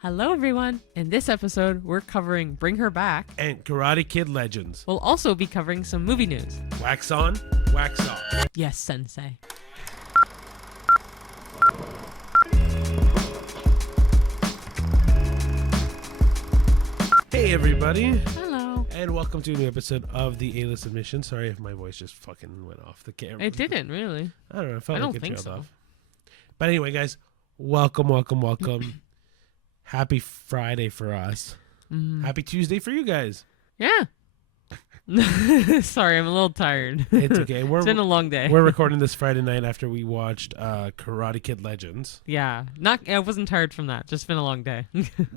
Hello everyone! In this episode, we're covering Bring Her Back. And Karate Kid Legends. We'll also be covering some movie news. Wax on, wax off. Yes, sensei. Hey everybody, Hello. and welcome to a new episode of the A-List Admission. Sorry if my voice just fucking went off the camera. It didn't, really. I don't know, I felt I like don't it think trailed so. off. But anyway, guys, welcome. Happy Friday for us. Happy Tuesday for you guys. Yeah. Sorry, I'm a little tired. It's okay. It's been a long day. We're recording this Friday night after we watched Karate Kid Legends. Yeah. I wasn't tired from that. Just been a long day.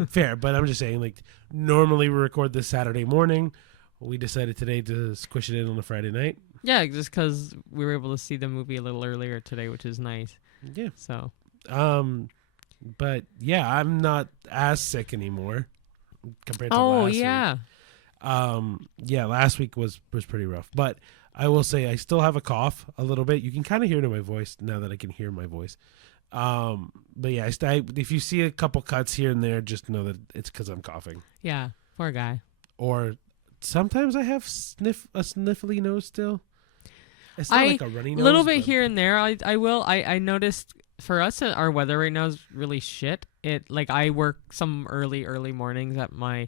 Fair, but I'm just saying, like, normally we record this Saturday morning. We decided today to squish it in on a Friday night. Yeah, just because we were able to see the movie a little earlier today, which is nice. Yeah. So. But yeah, I'm not as sick anymore compared to last week. Yeah. Yeah, last week was pretty rough. But I will say I still have a cough a little bit. You can kind of hear it in my voice now that I can hear my voice. But yeah, if you see a couple cuts here and there, just know that it's because I'm coughing. Yeah, poor guy. Or sometimes I have a sniffly nose still. It's not like a runny nose. A little bit here and there. I noticed for us our weather right now is really shit. I work some early mornings at my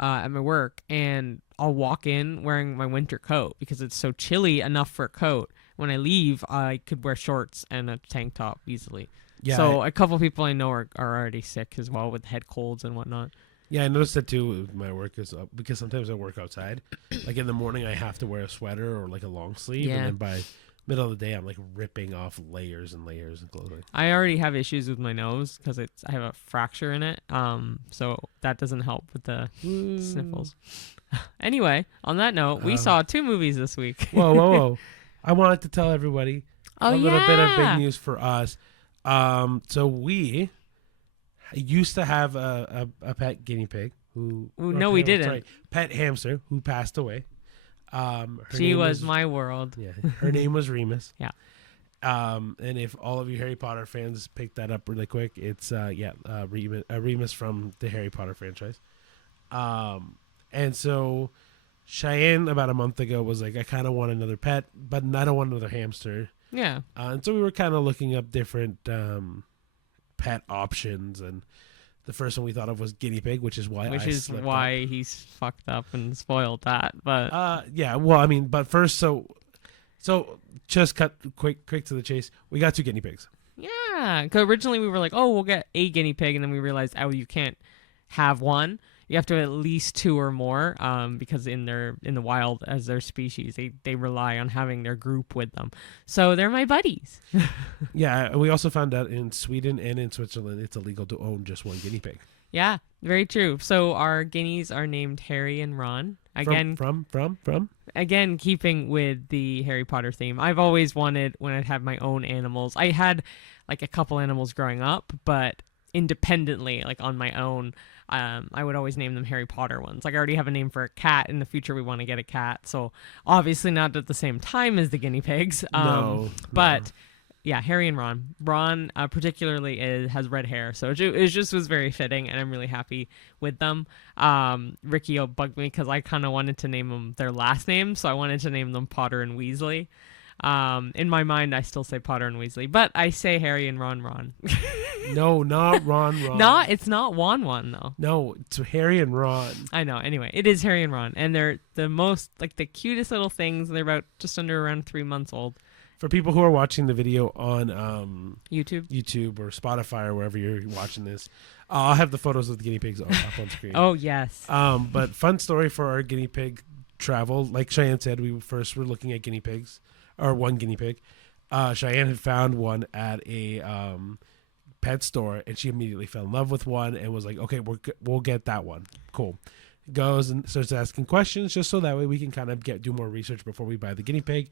work, and I'll walk in wearing my winter coat because it's so chilly enough for a coat. When I leave, I could wear shorts and a tank top easily. Yeah. So a couple people I know are already sick as well with head colds and whatnot. Yeah, I noticed that too with my work because sometimes I work outside. Like in the morning, I have to wear a sweater or like a long sleeve, and then by middle of the day, I'm like ripping off layers and layers of clothing. I already have issues with my nose because I have a fracture in it. So that doesn't help with the sniffles. Anyway, on that note, we saw 2 movies this week. Whoa. I wanted to tell everybody a little bit of big news for us. So we used to have a pet guinea pig we didn't. Sorry, pet hamster who passed away. She was my world. Yeah, her name was Remus. Yeah. And if all of you Harry Potter fans pick that up really quick, it's Remus from the Harry Potter franchise. And so Cheyenne about a month ago was like, I kind of want another pet, but I don't want another hamster. Yeah. And so we were kind of looking up different pet options, and the first one we thought of was guinea pig, which is why he's fucked up and spoiled that. But yeah, well, I mean, but first, so just cut quick to the chase. We got 2 guinea pigs. Yeah, because originally we were like, oh, we'll get a guinea pig, and then we realized, oh, you can't have one. You have to have at least 2 or more, because in the wild, as their species, they rely on having their group with them. So they're my buddies. Yeah, we also found out in Sweden and in Switzerland it's illegal to own just 1 guinea pig. Yeah, very true. So our guineas are named Harry and Ron. Again, from again, keeping with the Harry Potter theme. I've always wanted, when I'd have my own animals, I had like a couple animals growing up, but independently, like on my own, I would always name them Harry Potter ones. Like I already have a name for a cat. In the future, we want to get a cat. So obviously not at the same time as the guinea pigs. But yeah, Harry and Ron. Ron particularly has red hair. So it just was very fitting, and I'm really happy with them. Ricky bugged me because I kind of wanted to name them their last names. So I wanted to name them Potter and Weasley. In my mind, I still say Potter and Weasley, but I say Harry and Ron. No, not Ron. It's not Wan though. No, it's Harry and Ron. I know. Anyway, it is Harry and Ron, and they're the most, like, the cutest little things. They're about just under around 3 months old. For people who are watching the video on YouTube or Spotify or wherever you're watching this, I'll have the photos of the guinea pigs up on screen. Oh yes. But fun story for our guinea pig travel. Like Cheyenne said, we first were looking at guinea pigs, or 1 guinea pig. Cheyenne had found one at a pet store, and she immediately fell in love with one and was like, okay, we'll get that one. Cool. Goes and starts asking questions just so that way we can kind of do more research before we buy the guinea pig.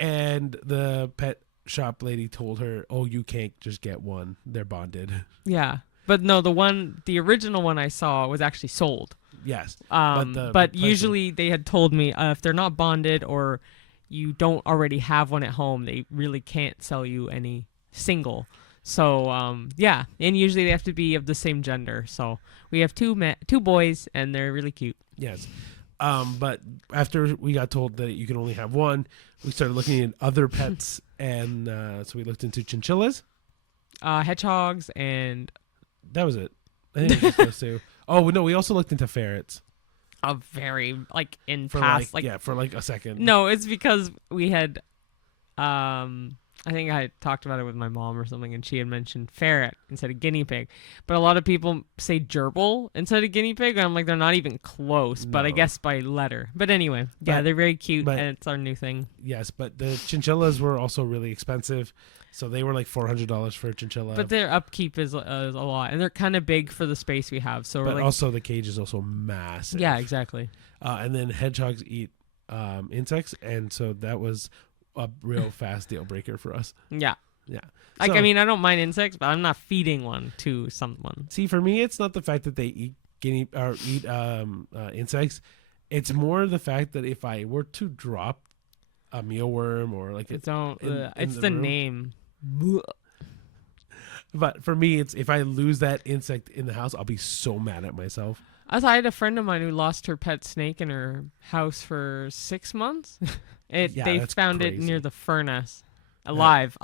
And the pet shop lady told her, oh, you can't just get one. They're bonded. Yeah. But no, the original one I saw was actually sold. Yes. But usually they had told me if they're not bonded or you don't already have one at home, they really can't sell you any single. So yeah, and usually they have to be of the same gender. So we have two boys, and they're really cute. Yes. But after we got told that you can only have one, we started looking at other pets, and so we looked into chinchillas. Hedgehogs and That was it. I think it was just those two. Oh no, we also looked into ferrets a very in for past for like a second. No, it's because we had I think I talked about it with my mom or something, and she had mentioned ferret instead of guinea pig. But a lot of people say gerbil instead of guinea pig, and I'm like, they're not even close, but I No. guess by letter. But anyway, yeah, But- they're very cute, but- and it's our new thing. Yes, but the chinchillas were also really expensive, so they were like $400 for a chinchilla. But their upkeep is a lot, and they're kind of big for the space we have. So we're But like, also the cage is also massive. yeah, exactly. And then hedgehogs eat insects, and so that was a real fast deal breaker for us. Yeah. Yeah. Like, So- I mean, I don't mind insects, but I'm not feeding one to someone. See, for me, it's not the fact that they eat insects. It's more the fact that if I were to drop a mealworm or like It's don't. in It's the the room. name. but for me, it's if I lose that insect in the house, I'll be so mad at myself. As I had a friend of mine who lost her pet snake in her house for 6 months. Yeah, They that's found it crazy. near the furnace, alive,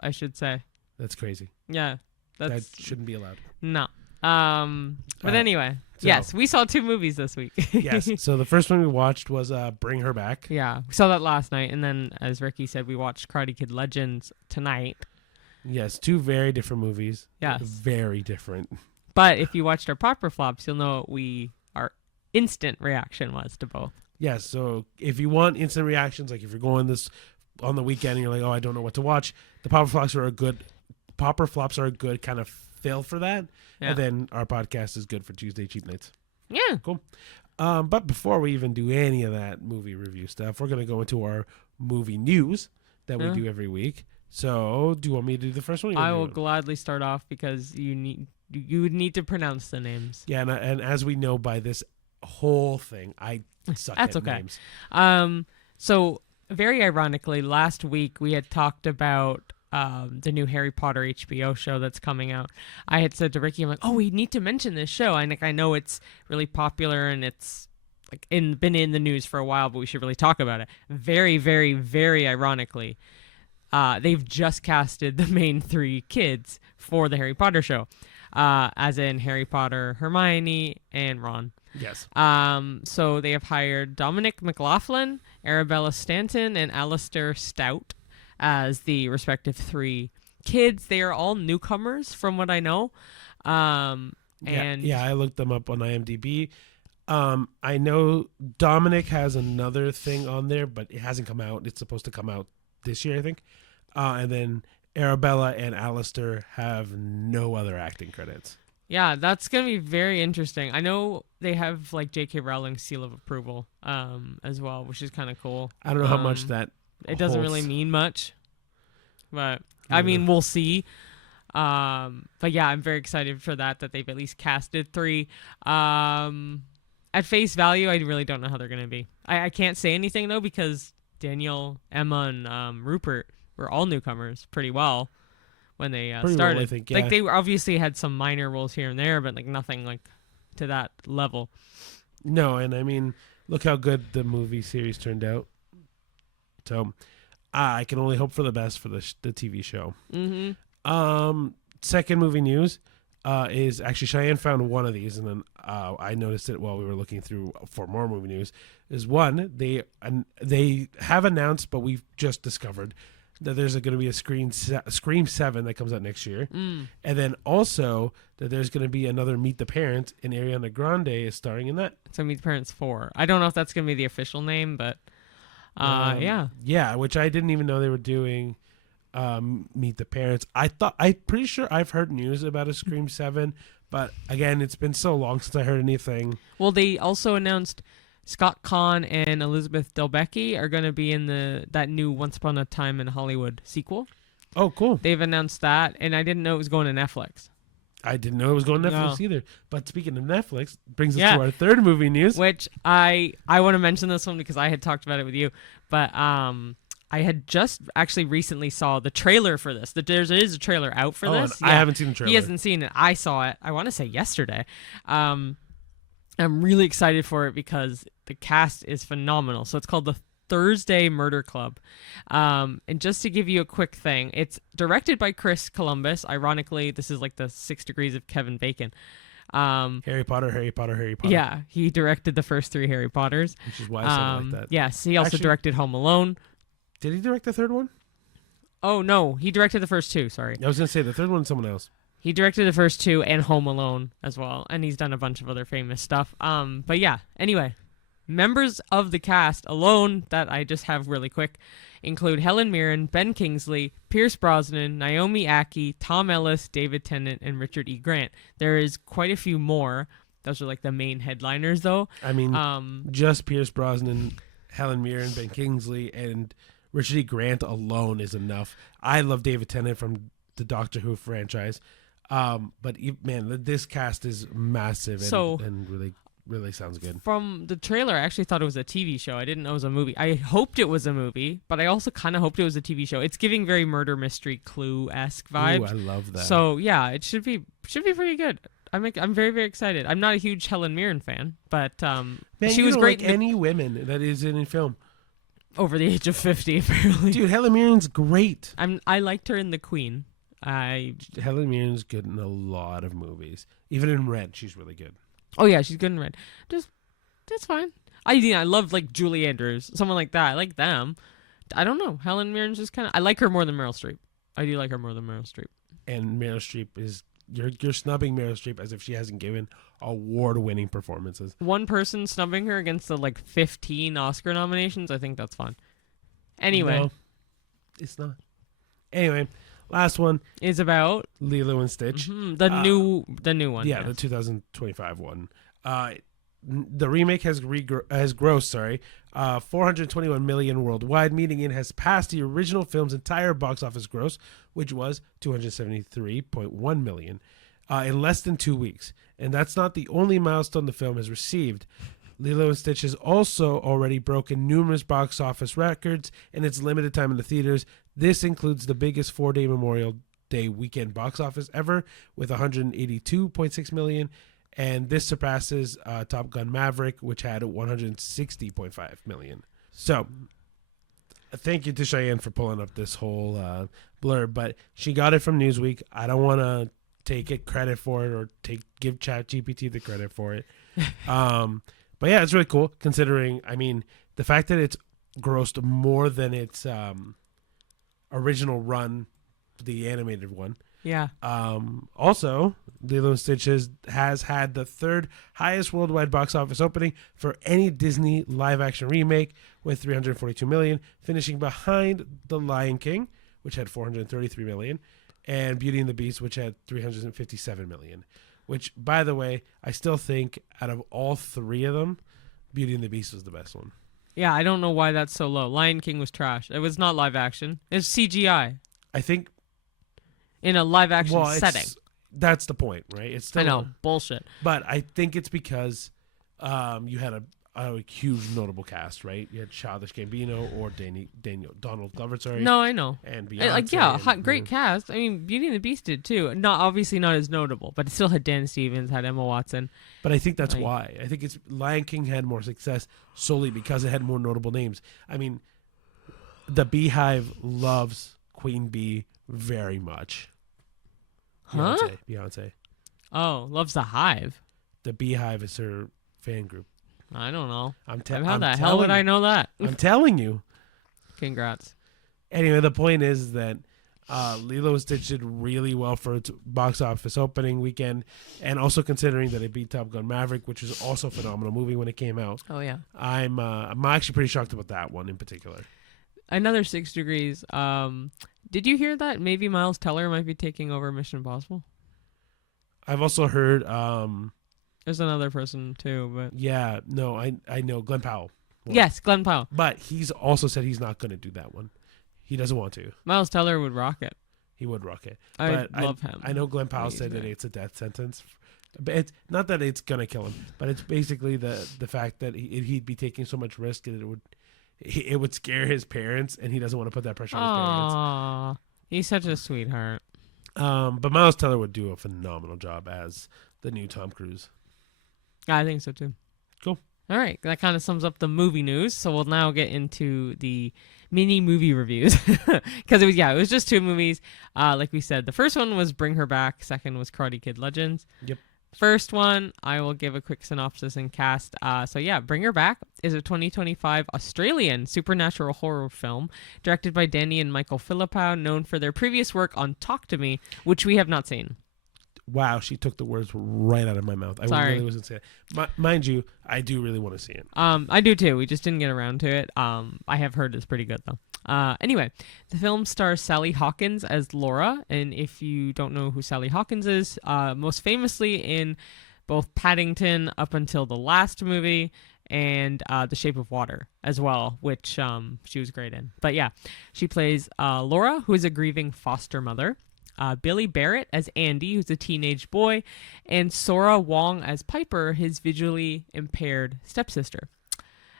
I should say. That's crazy. Yeah, that's That shouldn't be allowed. no. But anyway, so- yes, we saw 2 movies this week. Yes. So the first one we watched was Bring Her Back. Yeah, we saw that last night, and then as Ricky said, we watched Karate Kid Legends tonight. Yes, 2 very different movies. Yes. Very different. But if you watched our Popper Flops, you'll know what our instant reaction was to both. Yes, so if you want instant reactions, like if you're going this on the weekend and you're like, oh, I don't know what to watch, the Popper Flops are a good kind of fill for that. Yeah. And then our podcast is good for Tuesday cheap nights. Yeah. But before we even do any of that movie review stuff, we're going to go into our movie news that we Yeah. do every week. So do you want me to do the first one? I will gladly start off because you would need to pronounce the names. Yeah, and as we know by this whole thing, I suck That's at okay. names. So very ironically, last week we had talked about the new Harry Potter HBO show that's coming out. I had said to Ricky, I'm like, oh, we need to mention this show. I know it's really popular and it's been in the news for a while, but we should really talk about it. Very, very, very ironically, they've just casted the main 3 kids for the Harry Potter show, as in Harry Potter, Hermione, and Ron. Yes. So they have hired Dominic McLaughlin, Arabella Stanton, and Alistair Stout as the respective 3 kids. They are all newcomers from what I know. And yeah, I looked them up on IMDb. I know Dominic has another thing on there, but it hasn't come out. It's supposed to come out this year, I think. And then Arabella and Alistair have no other acting credits. yeah, that's going to be very interesting. I know they have J.K. Rowling's seal of approval as well, which is kind of cool. I don't know how much that It doesn't holds. really mean much, but Yeah. I mean, we'll see. But yeah, I'm very excited for that they've at least casted 3. At face value, I really don't know how they're going to be. I can't say anything, though, because Daniel, Emma, and Rupert were all newcomers pretty well when they Pretty well, started. I think, yeah. They obviously had some minor roles here and there, but nothing to that level. No, and I mean, look how good the movie series turned out. So I can only hope for the best for the TV show. Mm-hmm. Second movie news is actually Cheyenne found one of these, and then I noticed it while we were looking through for more movie news. Is one they have announced, but we've just discovered that there's going to be a Scream 7 that comes out next year, and then also that there's going to be another Meet the Parents, and Ariana Grande is starring in that. So Meet the Parents 4. I don't know if that's going to be the official name, but yeah. Which I didn't even know they were doing. Meet the Parents. I'm pretty sure I've heard news about a Scream 7, but again, it's been so long since I heard anything. Well, they also announced Scott Conn and Elizabeth Debicki are going to be in that new Once Upon a Time in Hollywood sequel. Oh, cool. They've announced that, and I didn't know it was going to Netflix. I didn't know it was going to Netflix No. either. But speaking of Netflix, brings us Yeah. to our third movie news. Which I want to mention this one because I had talked about it with you, but I had just actually recently saw the trailer for this. There is a trailer out for and this. I haven't seen the trailer. He hasn't seen it. I saw it. I want to say yesterday. I'm really excited for it because the cast is phenomenal. So it's called the Thursday Murder Club. And just to give you a quick thing, it's directed by Chris Columbus. Ironically, this is like the 6 Degrees of Kevin Bacon. Harry Potter, Harry Potter, Harry Potter. Yeah, he directed the first 3 Harry Potters. Which is why I said it like that. Yes, he also directed Home Alone. Did he direct the third one? Oh, no, he directed the first 2, sorry. I was going to say the third one's someone else. He directed the first 2 and Home Alone as well, and he's done a bunch of other famous stuff. But yeah, anyway, members of the cast alone that I just have really quick include Helen Mirren, Ben Kingsley, Pierce Brosnan, Naomi Ackie, Tom Ellis, David Tennant, and Richard E. Grant. There is quite a few more. Those are like the main headliners, though. I mean, just Pierce Brosnan, Helen Mirren, Ben Kingsley, and Richard E. Grant alone is enough. I love David Tennant from the Doctor Who franchise. But man, this cast is massive and really, really sounds good. From the trailer, I actually thought it was a TV show. I didn't know it was a movie. I hoped it was a movie, but I also kind of hoped it was a TV show. It's giving very murder mystery Clue-esque vibes. Ooh, I love that. So yeah, it should be pretty good. I'm very, very excited. I'm not a huge Helen Mirren fan, but man, she was great. Like any women that is in a film over the age of 50, apparently. Dude, Helen Mirren's great. I liked her in The Queen. Helen Mirren's good in a lot of movies. Even in Red, she's really good. Oh yeah, she's good in Red. That's fine. I love like Julie Andrews, someone like that. I like them. I don't know. Helen Mirren's just kind of. I like her more than Meryl Streep. I do like her more than Meryl Streep. And Meryl Streep is you're snubbing Meryl Streep as if she hasn't given award-winning performances. One person snubbing her against the like 15 Oscar nominations. I think that's fine. Anyway, no, it's not. Anyway, last one is about Lilo and Stitch. Mm-hmm. The new one. Yeah, the 2025 one. The remake has grossed 421 million worldwide, meaning it has passed the original film's entire box office gross, which was 273.1 million, in less than 2 weeks. And that's not the only milestone the film has received. Lilo and Stitch has also already broken numerous box office records in its limited time in the theaters. This includes the biggest 4-day Memorial Day weekend box office ever with 182.6 million. And this surpasses Top Gun Maverick, which had 160.5 million. So, thank you to Cheyenne for pulling up this whole blurb. But she got it from Newsweek. I don't want to take credit for it or give ChatGPT the credit for it. But yeah, it's really cool considering, I mean, the fact that it's grossed more than its original run, the animated one. Yeah. Also, Lilo and Stitch has had the third highest worldwide box office opening for any Disney live-action remake with 342 million, finishing behind The Lion King, which had 433 million, and Beauty and the Beast, which had 357 million. Which, by the way, I still think out of all three of them, Beauty and the Beast was the best one. Yeah, I don't know why that's so low. Lion King was trash. It was not live action. It's CGI. I think in a live action setting. That's the point, right? It's still I know, bullshit. But I think it's because you had a huge notable cast, right? You had Childish Gambino or Donald Glover, sorry. No, I know. And Beyonce. Great cast. I mean, Beauty and the Beast did too. Obviously not as notable, but it still had Dan Stevens, had Emma Watson. But I think that's why. I think it's Lion King had more success solely because it had more notable names. I mean, the Beehive loves Queen Bee very much. Huh? Beyonce. Oh, loves the Hive. The Beehive is her fan group. I don't know. How the hell would I know that? I'm telling you. Congrats. Anyway, the point is that Lilo and Stitch did really well for its box office opening weekend, and also considering that it beat Top Gun Maverick, which is also a phenomenal movie when it came out. Oh yeah. I'm actually pretty shocked about that one in particular. Another 6 Degrees. Did you hear that maybe Miles Teller might be taking over Mission Impossible? I've also heard. There's another person too, but yeah, no, I know Glenn Powell. Well, yes, Glenn Powell. But he's also said he's not going to do that one. He doesn't want to. Miles Teller would rock it. He would rock it. I love him. I know Glenn Powell said that it's a death sentence. But it's not that it's going to kill him, but it's basically the fact that he'd be taking so much risk and it would it would scare his parents, and he doesn't want to put that pressure on his parents. Aww. He's such a sweetheart. But Miles Teller would do a phenomenal job as the new Tom Cruise. I think so too. Cool. All right, that kind of sums up the movie news. So we'll now get into the mini movie reviews because it was just 2 movies. Like we said, the first one was Bring Her Back. Second was Karate Kid Legends. Yep. First one, I will give a quick synopsis and cast. Bring Her Back is a 2025 Australian supernatural horror film directed by Danny and Michael Philippou, known for their previous work on Talk to Me, which we have not seen. Wow, she took the words right out of my mouth. I really wasn't saying it. Mind you, I do really want to see it. I do too. We just didn't get around to it. I have heard it's pretty good though. Anyway, the film stars Sally Hawkins as Laura, and if you don't know who Sally Hawkins is, most famously in both Paddington up until the last movie and The Shape of Water as well, which she was great in. But yeah, she plays Laura, who is a grieving foster mother. Billy Barrett as Andy, who's a teenage boy, and Sora Wong as Piper, his visually impaired stepsister.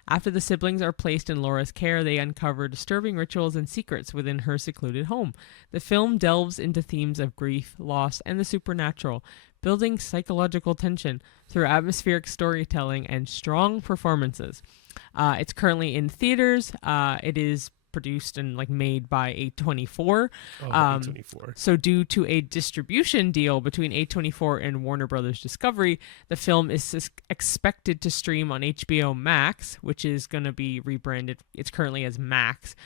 After the siblings are placed in Laura's care, they uncover disturbing rituals and secrets within her secluded home. The film delves into themes of grief, loss, and the supernatural, building psychological tension through atmospheric storytelling and strong performances. It's currently in theaters. It is produced and made by A24. A24. So due to a distribution deal between A24 and Warner Brothers Discovery, the film is expected to stream on HBO Max, which is going to be rebranded. It's currently as Max,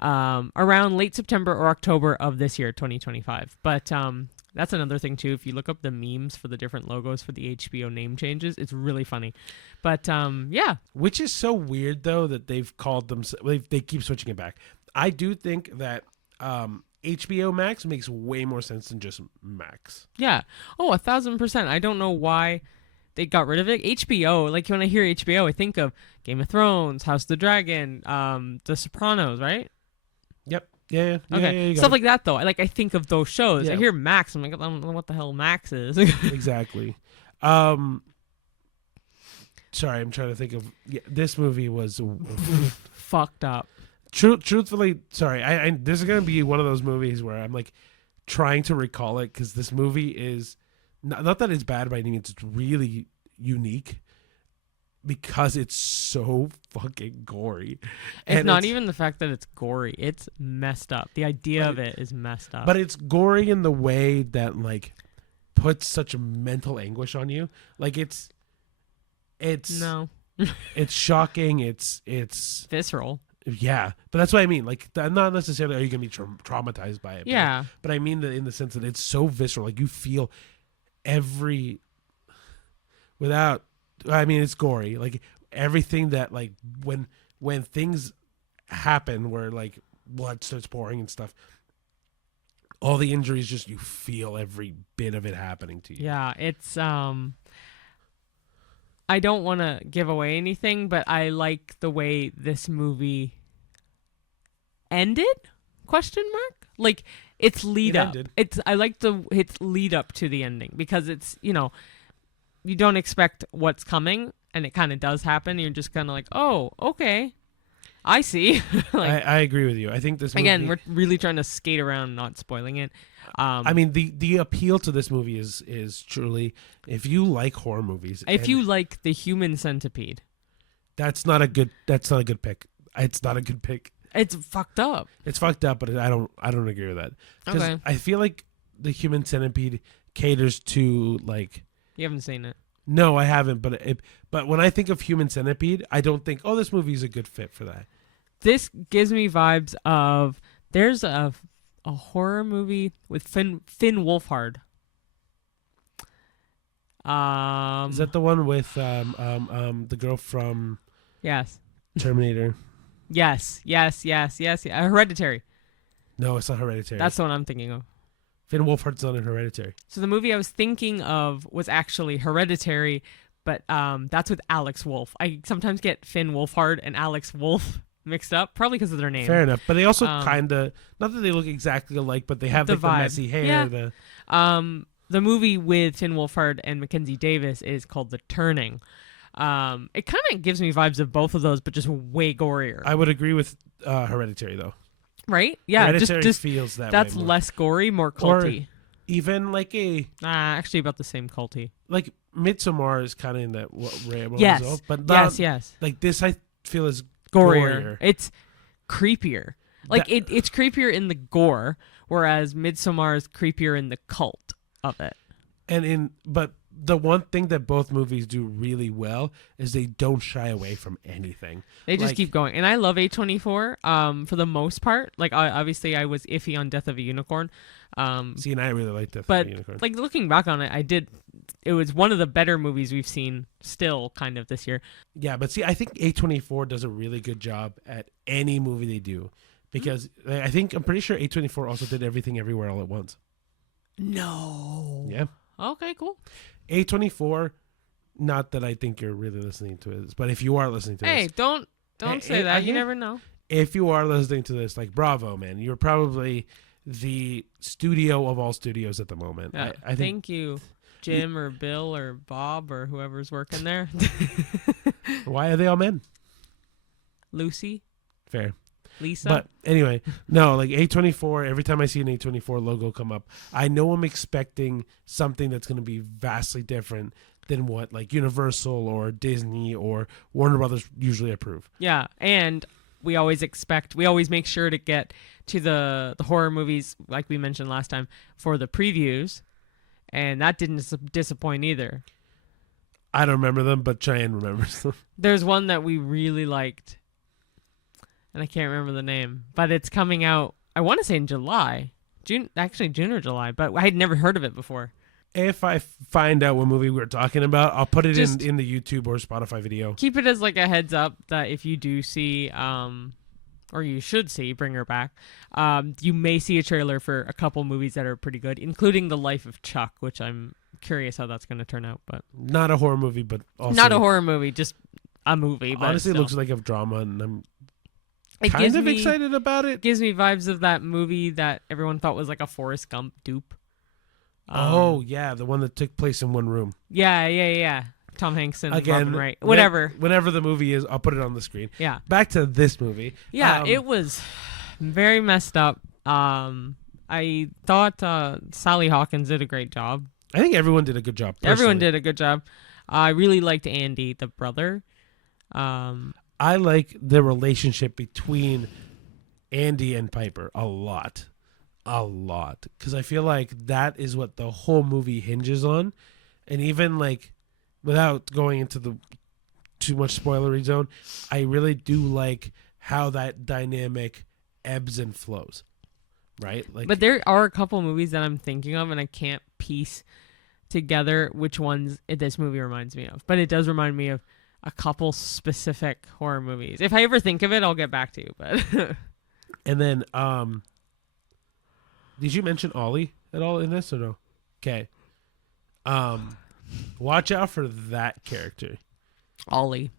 around late September or October of this year, 2025. But that's another thing too. If you look up the memes for the different logos for the HBO name changes, it's really funny. But yeah, which is so weird though that they've called them. They keep switching it back. I do think that HBO Max makes way more sense than just Max. Yeah. Oh, 1,000%. I don't know why they got rid of it. HBO, when I hear HBO, I think of Game of Thrones, House of the Dragon, The Sopranos, right? Yep. Yeah. Okay. Yeah, Stuff like that, though. I think of those shows. Yeah. I hear Max. I'm like, I don't know what the hell Max is. Exactly. Sorry, I'm trying to think of. Yeah, this movie was fucked up. Truthfully, sorry. I this is gonna be one of those movies where I'm trying to recall it because this movie is not that it's bad by any means. It's really unique because it's so fucking gory. It's not even the fact that it's gory. It's messed up. The idea of it is messed up. But it's gory in the way that puts such a mental anguish on you. It's no. It's shocking. It's visceral. Yeah, but that's what I mean. Not necessarily are you gonna be traumatized by it. Yeah. But I mean that in the sense that it's so visceral. You feel every without. I mean, it's gory. Everything that when things happen where blood starts pouring and stuff. All the injuries, just you feel every bit of it happening to you. Yeah, it's I don't want to give away anything, but I like the way this movie ended? Question mark? Its lead up. Ended. I like its lead up to the ending because it's, you don't expect what's coming and it kind of does happen. You're just kind of like, "Oh, okay. I see." I agree with you. I think this movie, again, we're really trying to skate around not spoiling it. I mean, the appeal to this movie is truly, if you like horror movies, if you like The Human Centipede, that's not a good pick. It's not a good pick. It's fucked up. It's fucked up, but I don't agree with that. Okay. I feel like The Human Centipede caters to You haven't seen it. No, I haven't. But when I think of Human Centipede, I don't think, oh, this movie is a good fit for that. This gives me vibes of there's a horror movie with Finn Wolfhard. Is that the one with the girl from Yes. Terminator? Yes. Hereditary. No, it's not Hereditary. That's the one I'm thinking of. Finn Wolfhard's not in Hereditary. So the movie I was thinking of was actually Hereditary, but that's with Alex Wolff. I sometimes get Finn Wolfhard and Alex Wolff mixed up, probably because of their name. Fair enough, but they also kind of, not that they look exactly alike, but they have the messy hair. Yeah. The movie with Finn Wolfhard and Mackenzie Davis is called The Turning. It kind of gives me vibes of both of those, but just way gorier. I would agree with Hereditary though. Right? Yeah, Hereditary just feels that that's way more. less gory, more culty. Even like Actually, about the same culty. like Midsommar is kind of in that realm Yes, as well, but not, yes. like this I feel is Gorier. gorier. It's creepier. Like it's creepier in the gore, whereas Midsommar is creepier in the cult of it. But the one thing that both movies do really well is they don't shy away from anything. They just Like, keep going. And I love A24 for the most part. Like, obviously, I was iffy on Death of a Unicorn. See, and I really like Death but, of the Unicorn. like, looking back on it, it was one of the better movies we've seen still kind of this year. Yeah, but see, I think A24 does a really good job at any movie they do. Because I'm pretty sure A24 also did Everything Everywhere All at Once. No. Yeah. Okay, cool. A24, not that I think you're really listening to this, but if you are listening to Hey, this. don't say that. You yeah. never know. If you are listening to this, like, bravo, man. You're probably the studio of all studios at the moment. Yeah. I think, Thank you, Jim or Bill or Bob or whoever's working there. why are they all men? Lucy, Fair. Lisa. But anyway, no, like A24, every time I see an A24 logo come up, I know I'm expecting something that's going to be vastly different than what like Universal or Disney or Warner Brothers usually approve. Yeah, and we always make sure to get to the horror movies, like we mentioned last time, for the previews, and that didn't disappoint either. I don't remember them, but Cheyenne remembers them. There's one that we really liked, and I can't remember the name, but it's coming out, I want to say in July. June or July, but I had never heard of it before. If I find out what movie we're talking about, I'll put it Just in the YouTube or Spotify video. Keep it as like a heads up that if you do see, or you should see, Bring Her Back, you may see a trailer for a couple movies that are pretty good, including The Life of Chuck, which I'm curious how that's going to turn out. But Not a horror movie, but also not a horror movie, just a movie. But honestly, it still. looks like a drama, and I'm It kind gives of me- excited about it. Gives me vibes of that movie that everyone thought was like a Forrest Gump dupe. Oh yeah, the one that took place in one room. Yeah. Tom Hanks and Again, Robin Wright. Whatever. Whenever the movie is, I'll put it on the screen. Yeah. Back to this movie. Yeah, it was very messed up. I thought Sally Hawkins did a great job. I think everyone did a good job. Everyone personally. did a good job. I really liked Andy, the brother. I like the relationship between Andy and Piper a lot. Because I feel like that is what the whole movie hinges on. And even like, without going into the too much spoilery zone, I really do like how that dynamic ebbs and flows. Right? Like, But there are a couple movies that I'm thinking of, and I can't piece together which ones this movie reminds me of. But it does remind me of a couple specific horror movies. If I ever think of it, I'll get back to you. But and then, did you mention Ollie at all in this or no? Okay. Watch out for that character. Ollie.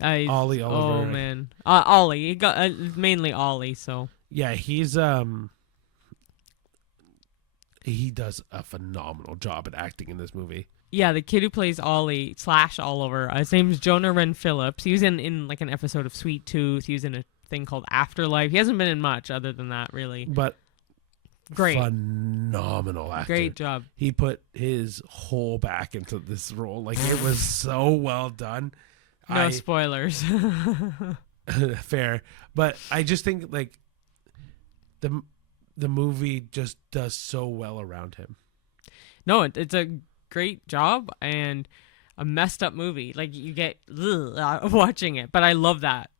Ollie Oliver. Oh man, Ollie. He got mainly Ollie. So Yeah, he does a phenomenal job at acting in this movie. yeah, the kid who plays Ollie / Oliver. His name's Jonah Wren Phillips. He was in like an episode of Sweet Tooth. He was in a thing called Afterlife. He hasn't been in much other than that, really. But Great, phenomenal actor. great job. He put his whole back into this role. Like, it was so well done. No spoilers. Fair. But I just think like the movie just does so well around him. No, it's a great job and a messed up movie. Like you get watching it, but I love that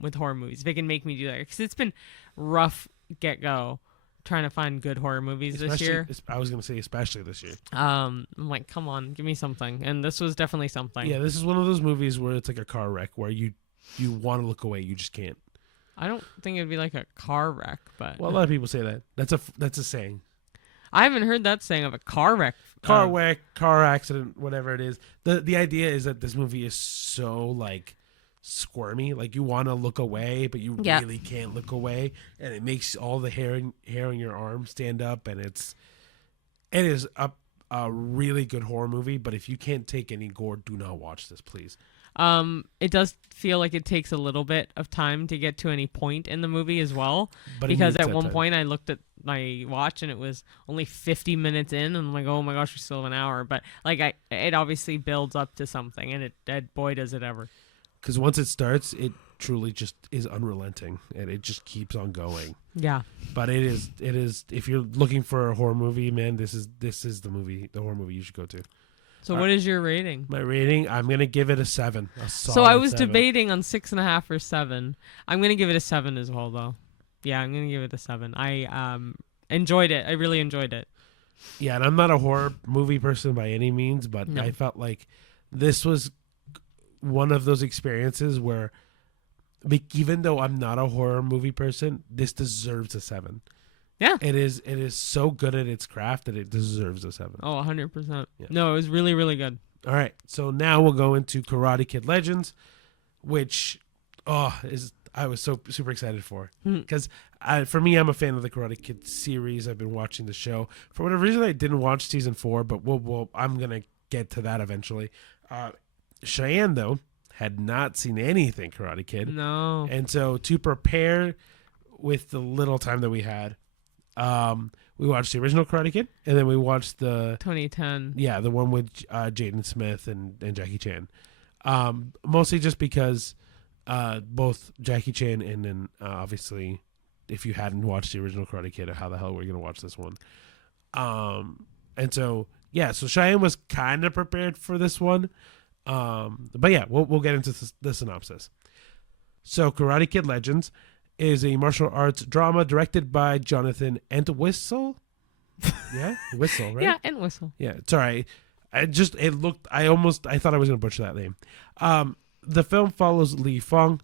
with horror movies. They can make me do that because it's been rough get go trying to find good horror movies this year. I was gonna say especially this year. I'm like, come on, give me something, and this was definitely something. Yeah, this is one of those movies where it's like a car wreck where you want to look away, you just can't. I don't think it'd be like a car wreck, but Well, a lot of people say that. That's a saying. I haven't heard that saying of a car wreck. Car wreck, car accident, whatever it is. The idea is that this movie is so like squirmy, like you want to look away, but you really can't look away, and it makes all the hair in your arm stand up, and it is a really good horror movie, but if you can't take any gore, do not watch this, please. It does feel like it takes a little bit of time to get to any point in the movie as well, But it because needs at that one time. point I looked at my watch and it was only 50 minutes in, and I'm like, oh my gosh, we still have an hour. But like, it obviously builds up to something, and boy does it ever. Because once it starts, it truly just is unrelenting, and it just keeps on going. Yeah. But it is. If you're looking for a horror movie, man, this is the horror movie you should go to. So what is your rating? My rating, I'm gonna give it a 7. So I was 7. debating on 6.5 or 7. I'm gonna give it a 7 as well, though. Yeah, I'm gonna give it a 7. I enjoyed it. I really enjoyed it. Yeah, and I'm not a horror movie person by any means, but No. I felt like this was one of those experiences where, even though I'm not a horror movie person, this deserves a 7. Yeah. It is so good at its craft that it deserves a 7. Oh, 100%. Yeah. No, it was really, really good. All right, so now we'll go into Karate Kid Legends, which I was so super excited for, because for me, I'm a fan of the Karate Kid series. I've been watching the show. For whatever reason, I didn't watch season 4, but I'm gonna get to that eventually. Cheyenne, though, had not seen anything Karate Kid, No. and so to prepare with the little time that we had, we watched the original Karate Kid, and then we watched the 2010. the one with Jaden Smith and Jackie Chan. Mostly just because both Jackie Chan and then obviously, if you hadn't watched the original Karate Kid, how the hell were you gonna watch this one? And so so Cheyenne was kind of prepared for this one. But yeah, we'll get into the synopsis. So Karate Kid Legends is a martial arts drama directed by Jonathan Entwistle. Yeah, Whistle, right? Yeah, and Whistle. Yeah, it's all right. I thought I was going to butcher that name. The film follows Li Feng,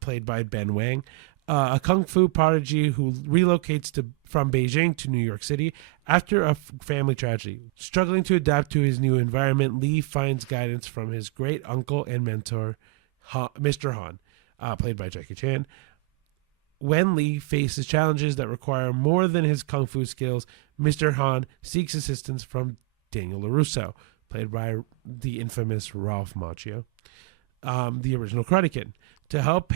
played by Ben Wang, a kung fu prodigy who relocates from Beijing to New York City after a family tragedy. Struggling to adapt to his new environment, Li finds guidance from his great uncle and mentor, Mr. Han, played by Jackie Chan. When Li faces challenges that require more than his kung fu skills, Mr. Han seeks assistance from Daniel LaRusso, played by the infamous Ralph Macchio, the original Karate Kid, to help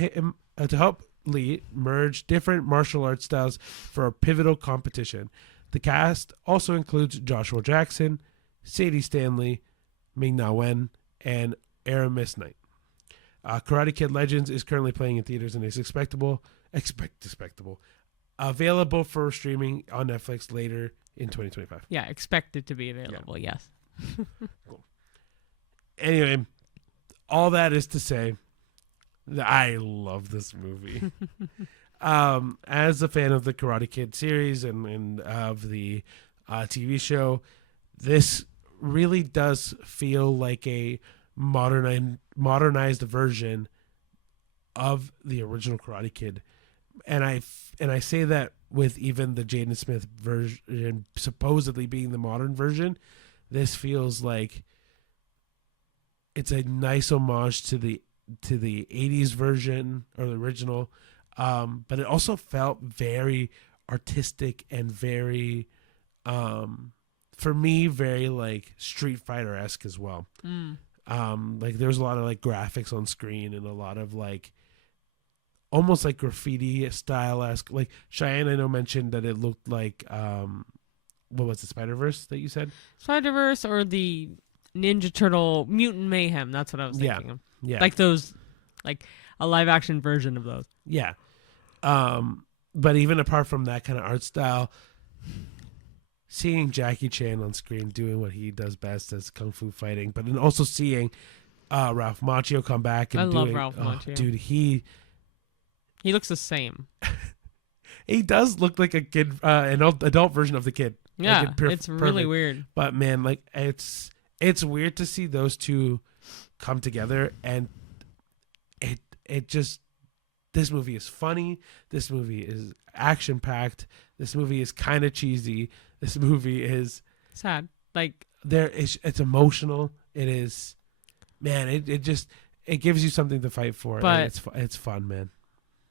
Li merge different martial arts styles for a pivotal competition. The cast also includes Joshua Jackson, Sadie Stanley, Ming-Na Wen, and Aramis Knight. Karate Kid Legends is currently playing in theaters and is available for streaming on Netflix later in 2025. Yeah, expected to be available, yes. Cool. Anyway, all that is to say that I love this movie. As a fan of the Karate Kid series and of the TV show, this really does feel like a modernized version of the original Karate Kid. And I say that with even the Jaden Smith version supposedly being the modern version, this feels like it's a nice homage to the 80s version or the original, but it also felt very artistic and very, for me, very like Street Fighter-esque as well. Like there was a lot of like graphics on screen and a lot of like almost like graffiti style-esque. Like Cheyenne, I know, mentioned that it looked like what was the Spider-Verse that you said? Spider-Verse or the Ninja Turtle Mutant Mayhem. That's what I was thinking of. Yeah. Like those, like a live-action version of those. Yeah. But even apart from that kind of art style, seeing Jackie Chan on screen doing what he does best as kung fu fighting, but then also seeing Ralph Macchio come back and I love Ralph Macchio. Dude, he looks the same. He does look like a kid, an adult version of the kid. Yeah, like it's really weird. But man, like it's weird to see those two come together, and it just, this movie is funny. This movie is action packed. This movie is kind of cheesy. This movie is sad. Like it's emotional. It is, man. It gives you something to fight for. But and it's fun, man.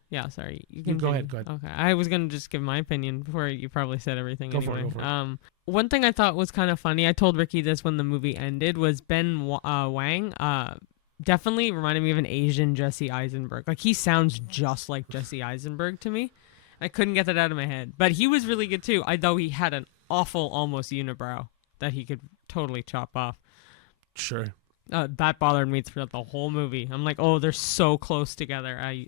Yeah, sorry. You You can go ahead. Go ahead. Okay. I was going to just give my opinion before you probably said everything Go for anyway. it. Go for it. One thing I thought was kind of funny, I told Ricky this when the movie ended, was Wang definitely reminded me of an Asian Jesse Eisenberg. Like, he sounds just like Jesse Eisenberg to me. I couldn't get that out of my head. But he was really good too, though he had an awful almost unibrow that he could totally chop off. Sure. That bothered me throughout the whole movie. I'm like, oh, they're so close together. I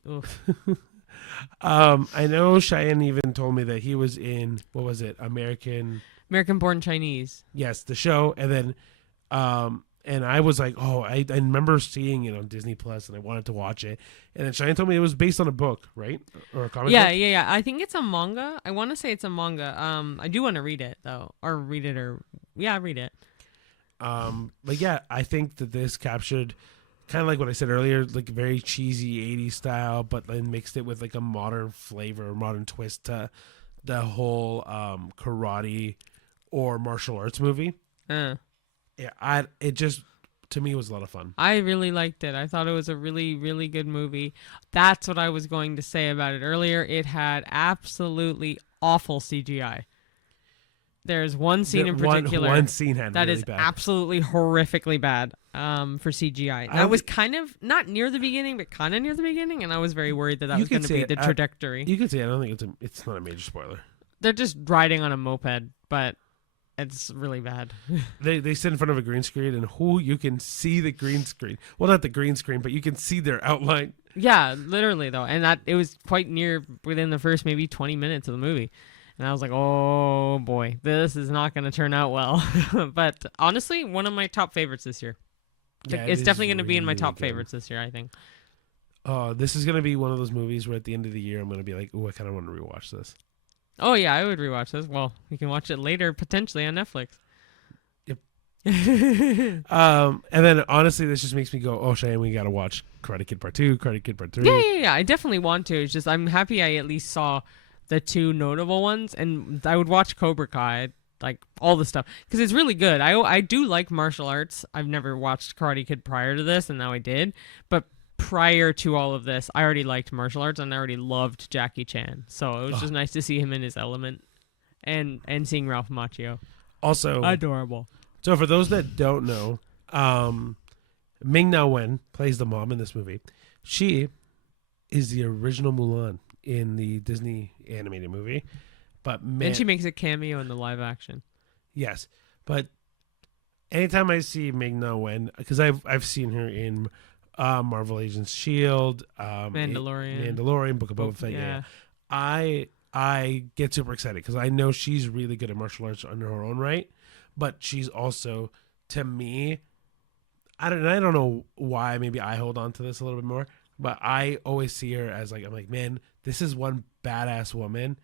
know Cheyenne even told me that he was in, what was it, American American-born Chinese. Yes, the show, and then and I was like, oh, I remember seeing it on Disney Plus, and I wanted to watch it. And then Cheyenne told me it was based on a book, right, or a comic book? Yeah. I think it's a manga. I want to say it's a manga. I do want to read it though, read it. But yeah, I think that this captured kind of like what I said earlier, like very cheesy 80s style, but then mixed it with like a modern flavor, modern twist to the whole karate or martial arts movie. Yeah, it just to me was a lot of fun. I really liked it. I thought it was a really, really good movie. That's what I was going to say about it earlier. It had absolutely awful CGI. There's one scene in particular one scene had that really is bad. absolutely horrifically bad for CGI. That was kind of not near the beginning, but kind of near the beginning, and I was very worried that was going to be the trajectory. You could say I don't think it's not a major spoiler. They're just riding on a moped, but it's really bad. They sit in front of a green screen, and you can see the green screen. Well, not the green screen, but you can see their outline. Yeah, literally though, and that it was quite near within the first maybe 20 minutes of the movie. And I was like, oh boy, this is not going to turn out well. But honestly, one of my top favorites this year. Yeah, it's definitely going to be in my top favorites this year, I think. This is going to be one of those movies where at the end of the year, I'm going to be like, oh, I kind of want to rewatch this. Oh, yeah, I would rewatch this. Well, you can watch it later, potentially on Netflix. Yep. And then, honestly, this just makes me go, oh, Cheyenne, we got to watch Karate Kid Part 2, Karate Kid Part 3. Yeah. I definitely want to. It's just I'm happy I at least saw the two notable ones, and I would watch Cobra Kai, like all the stuff, because it's really good. I do like martial arts. I've never watched Karate Kid prior to this, and now I did. But prior to all of this, I already liked martial arts, and I already loved Jackie Chan. So it was just nice to see him in his element, and seeing Ralph Macchio. Also adorable. So for those that don't know, Ming-Na Wen plays the mom in this movie. She is the original Mulan in the Disney animated movie, but and she makes a cameo in the live action. Yes, but anytime I see Ming-Na Wen, because I've seen her in Marvel Agents Shield, Mandalorian, Book of Boba Fett. Yeah, I get super excited because I know she's really good at martial arts under her own right, but she's also, to me, I don't know why. Maybe I hold on to this a little bit more, but I always see her as like, I'm like, man, this is one badass woman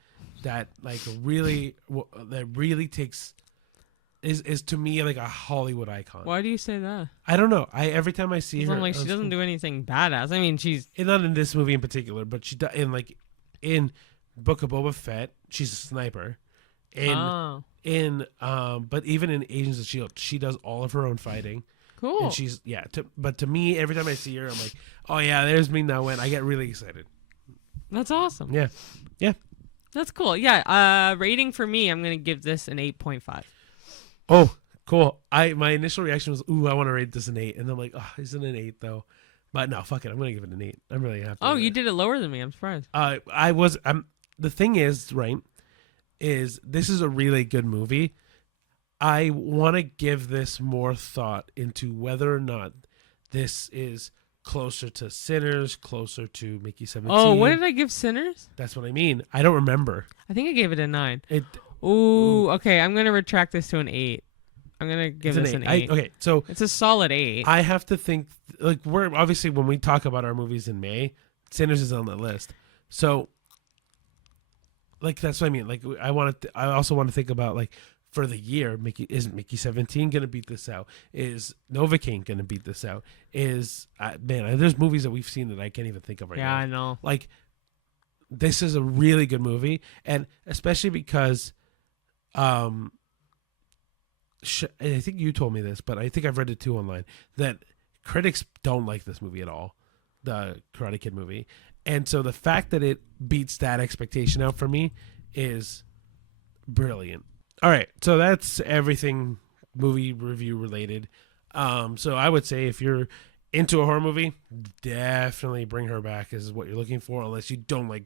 that really takes is to me like a Hollywood icon. Why do you say that? I don't know. Every time I see her, like she doesn't do anything badass. I mean, she's not in this movie in particular, but she in Book of Boba Fett, she's a sniper. But even in Agents of Shield, she does all of her own fighting. Cool. And she's but to me, every time I see her, I'm like, oh yeah, there's Ming-Na Wen. I get really excited. That's awesome. Yeah. That's cool. Yeah. Rating for me, I'm gonna give this an 8.5. Oh, cool. My initial reaction was, ooh, I want to rate this an 8, and I'm like, oh, isn't an 8 though? But no, fuck it. I'm gonna give it an 8. I'm really happy. Oh, you did it lower than me. I'm surprised. The thing is, right, is this is a really good movie. I want to give this more thought into whether or not this is closer to Sinners, closer to Mickey 17. Oh, what did I give Sinners? That's what I mean. I don't remember. I think I gave it a 9. Ooh, okay. I'm going to retract this to an 8. I'm going to give this an 8. Okay, so it's a solid 8. I have to think, we're obviously, when we talk about our movies in May, Sinners is on that list. So, that's what I mean. I also want to think about, for the year, is Mickey 17 going to beat this out? Is Novocaine going to beat this out? There's movies that we've seen that I can't even think of right now. Yeah, I know. This is a really good movie, and especially because, I think you told me this, but I think I've read it too online, that critics don't like this movie at all, the Karate Kid movie. And so the fact that it beats that expectation out for me is brilliant. All right, so that's everything movie review related. So I would say if you're into a horror movie, definitely bring her back is what you're looking for, unless you don't like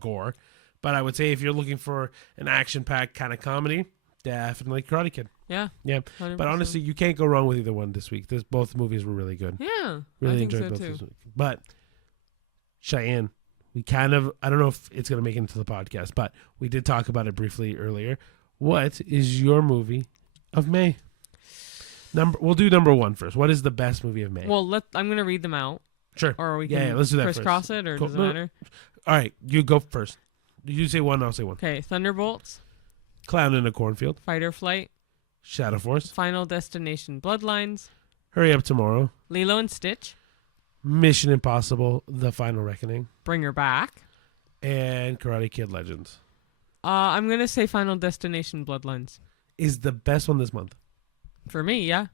gore. But I would say if you're looking for an action-packed kind of comedy, definitely Karate Kid. Yeah. 100%. But honestly, you can't go wrong with either one this week. Both movies were really good. Yeah. Really I think enjoyed so both too. this week. But Cheyenne, I don't know if it's going to make it into the podcast, but we did talk about it briefly earlier. What is your movie of May? We'll do number 1 first. What is the best movie of May? Well, I'm going to read them out. Sure. Or we can let's do that crisscross first. it, or Cool. does it matter? All right, you go first. You say one, I'll say one. Okay, Thunderbolts, Clown in a Cornfield, Fight or Flight, Shadow Force, Final Destination Bloodlines, Hurry Up Tomorrow, Lilo and Stitch, Mission Impossible, The Final Reckoning, Bring Her Back. and Karate Kid Legends. I'm going to say Final Destination Bloodlines. Is the best one this month. For me, yeah.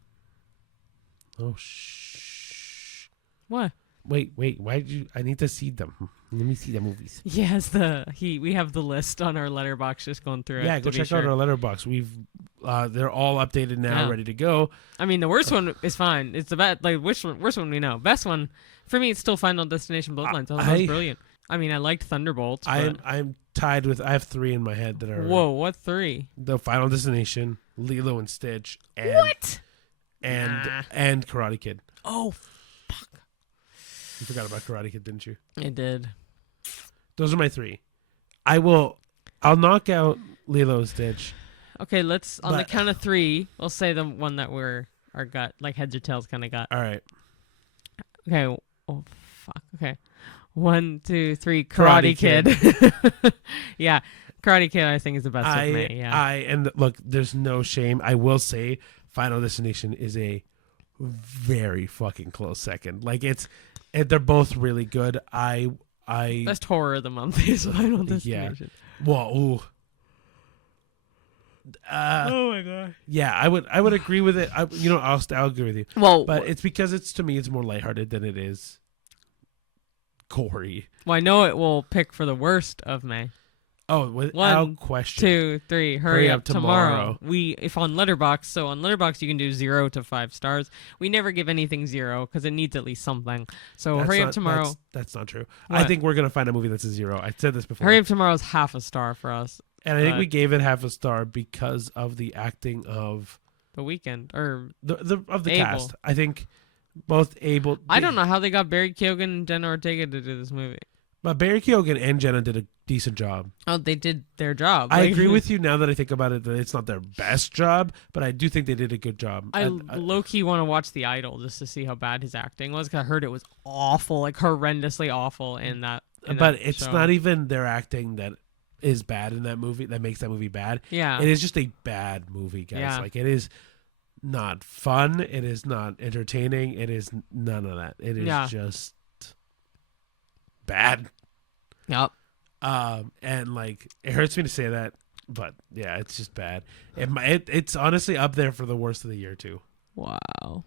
Oh, shh. What? Wait. Why did you? I need to see them. Let me see the movies. Yes, we have the list on our letterbox, just going through it. Yeah, go check out our letterbox. They're all updated now, ready to go. I mean, the worst one is fine. It's the best. Like, worst one we know. Best one for me, it's still Final Destination Bloodlines. That was brilliant. I mean, I liked Thunderbolts. I'm tied with. I have 3 in my head that are. Whoa, what 3? The Final Destination, Lilo and Stitch, and what? And Karate Kid. Oh, fuck! You forgot about Karate Kid, didn't you? I did. Those are my 3. I'll knock out Lilo and Stitch. Okay, let's on the count of 3. We'll say the one that our gut, like heads or tails, kind of got. All right. Okay. Oh, fuck. Okay. 1, 2, 3. Karate Kid. Yeah, Karate Kid. I think is the best of me. Yeah. And look, there's no shame. I will say, Final Destination is a very fucking close second. Like they're both really good. Best horror of the month is Final Destination. Yeah. Whoa. Ooh. Oh my god. Yeah, I would agree with it. I'll agree with you. Well, but it's because to me it's more lighthearted than it is gory. Well, I know it will pick for the worst of May. Oh, without 1, question. 2, 3. Hurry up tomorrow. If on Letterboxd, so on Letterboxd you can do 0 to 5 stars. We never give anything 0 because it needs at least something. So Hurry Up Tomorrow. That's not true. What? I think we're gonna find a movie that's a 0. I said this before. Hurry Up Tomorrow is half a star for us. And I think we gave it half a star because of the acting of The Weeknd or the Abel. cast. I think both Abel. I don't know how they got Barry Keoghan and Jenna Ortega to do this movie. But Barry Keoghan and Jenna did a decent job. Oh, they did their job. I agree with you now that I think about it that it's not their best job, but I do think they did a good job. I low-key want to watch The Idol just to see how bad his acting was, because I heard it was awful, like horrendously awful in that it's show. not even their acting that is bad in that movie that makes that movie bad. Yeah. It is just a bad movie, guys. Yeah. Like, it is not fun. It is not entertaining. It is none of that. It is just bad. Yep. And like, it hurts me to say that, but yeah, it's just bad. It's honestly up there for the worst of the year too. Wow.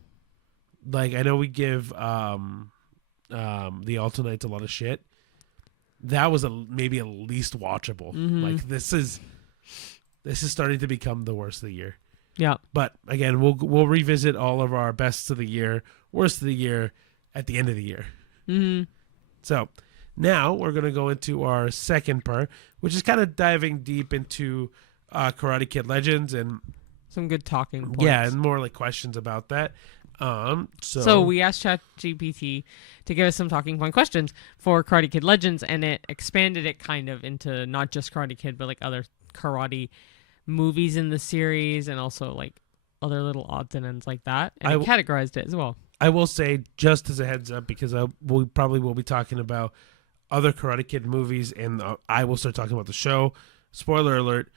Like, I know we give the Alternates a lot of shit. That was maybe at least watchable. Mm-hmm. Like, this is starting to become the worst of the year. Yeah. But again, we'll revisit all of our bests of the year, worst of the year at the end of the year. Mm-hmm. So now we're going to go into our second part, which is kind of diving deep into Karate Kid Legends and some good talking points. Yeah, and more like questions about that. So we asked ChatGPT to give us some talking point questions for Karate Kid Legends, and it expanded it kind of into not just Karate Kid, but like other karate movies in the series, and also like other little odds and ends like that. And it categorized it as well. I will say, just as a heads up, because we probably will be talking about other Karate Kid movies, and I will start talking about the show. Spoiler alert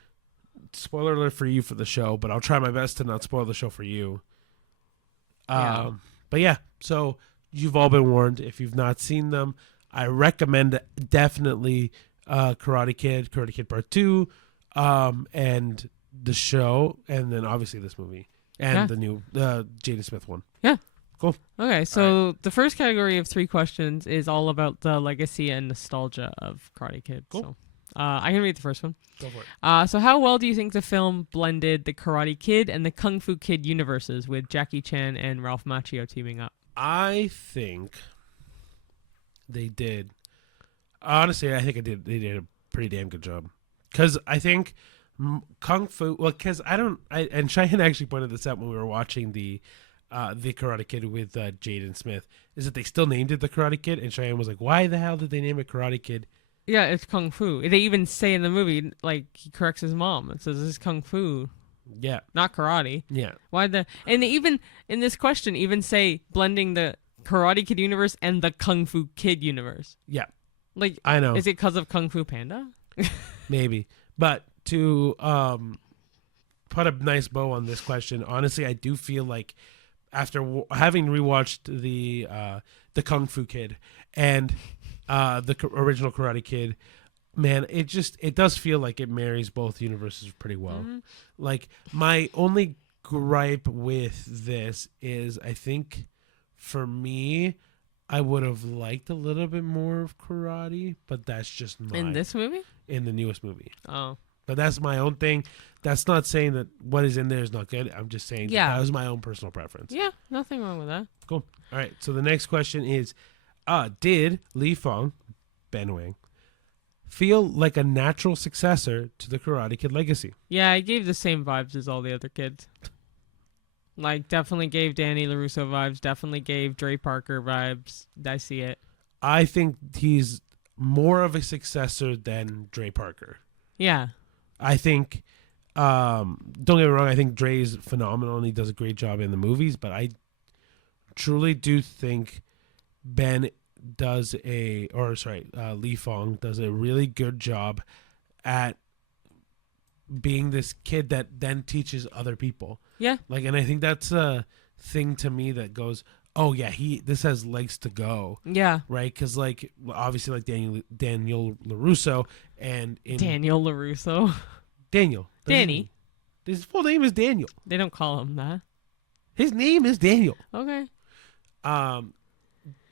for you for the show, but I'll try my best to not spoil the show for you. But yeah, so you've all been warned. If you've not seen them, I recommend definitely Karate Kid Part 2, and the show, and then obviously this movie, and the new Jaden Smith one. Yeah. Cool. Okay, so the first category of 3 questions is all about the legacy and nostalgia of Karate Kid. Cool. So I can read the first one. Go for it. So how well do you think the film blended the Karate Kid and the Kung Fu Kid universes with Jackie Chan and Ralph Macchio teaming up? I think they did. Honestly, I think they did a pretty damn good job. Because I think Kung Fu... Well, because and Cheyenne actually pointed this out when we were watching the Karate Kid with Jaden Smith, is that they still named it the Karate Kid, and Cheyenne was like, why the hell did they name it Karate Kid? Yeah, it's Kung Fu. They even say in the movie, like, he corrects his mom and says, this is Kung Fu. Yeah. Not karate. Yeah. And they even, in this question, even say blending the Karate Kid universe and the Kung Fu Kid universe. Yeah. Like, I know. Is it because of Kung Fu Panda? Maybe. But to put a nice bow on this question, honestly, I do feel like after having rewatched the Kung Fu Kid and the original Karate Kid, man, it does feel like it marries both universes pretty well. Mm-hmm. Like, my only gripe with this is, I think for me, I would have liked a little bit more of karate, but that's just In this movie? in the newest movie. Oh. But that's my own thing. That's not saying that what is in there is not good. I'm just saying that was my own personal preference. Yeah, nothing wrong with that. Cool. All right. So the next question is, did Li Fong, Ben Wang, feel like a natural successor to the Karate Kid legacy? Yeah, I gave the same vibes as all the other kids. Like, definitely gave Danny LaRusso vibes. Definitely gave Dre Parker vibes. I see it. I think he's more of a successor than Dre Parker. Yeah. I think, don't get me wrong, I think Dre's phenomenal and he does a great job in the movies, but I truly do think Li Fong does a really good job at being this kid that then teaches other people. Yeah. Like, and I think that's a thing to me that goes, oh yeah, this has legs to go. Yeah. Right? Because like, obviously, like Daniel LaRusso and Daniel LaRusso. Daniel. Danny. His full name is Daniel. They don't call him that. His name is Daniel. Okay.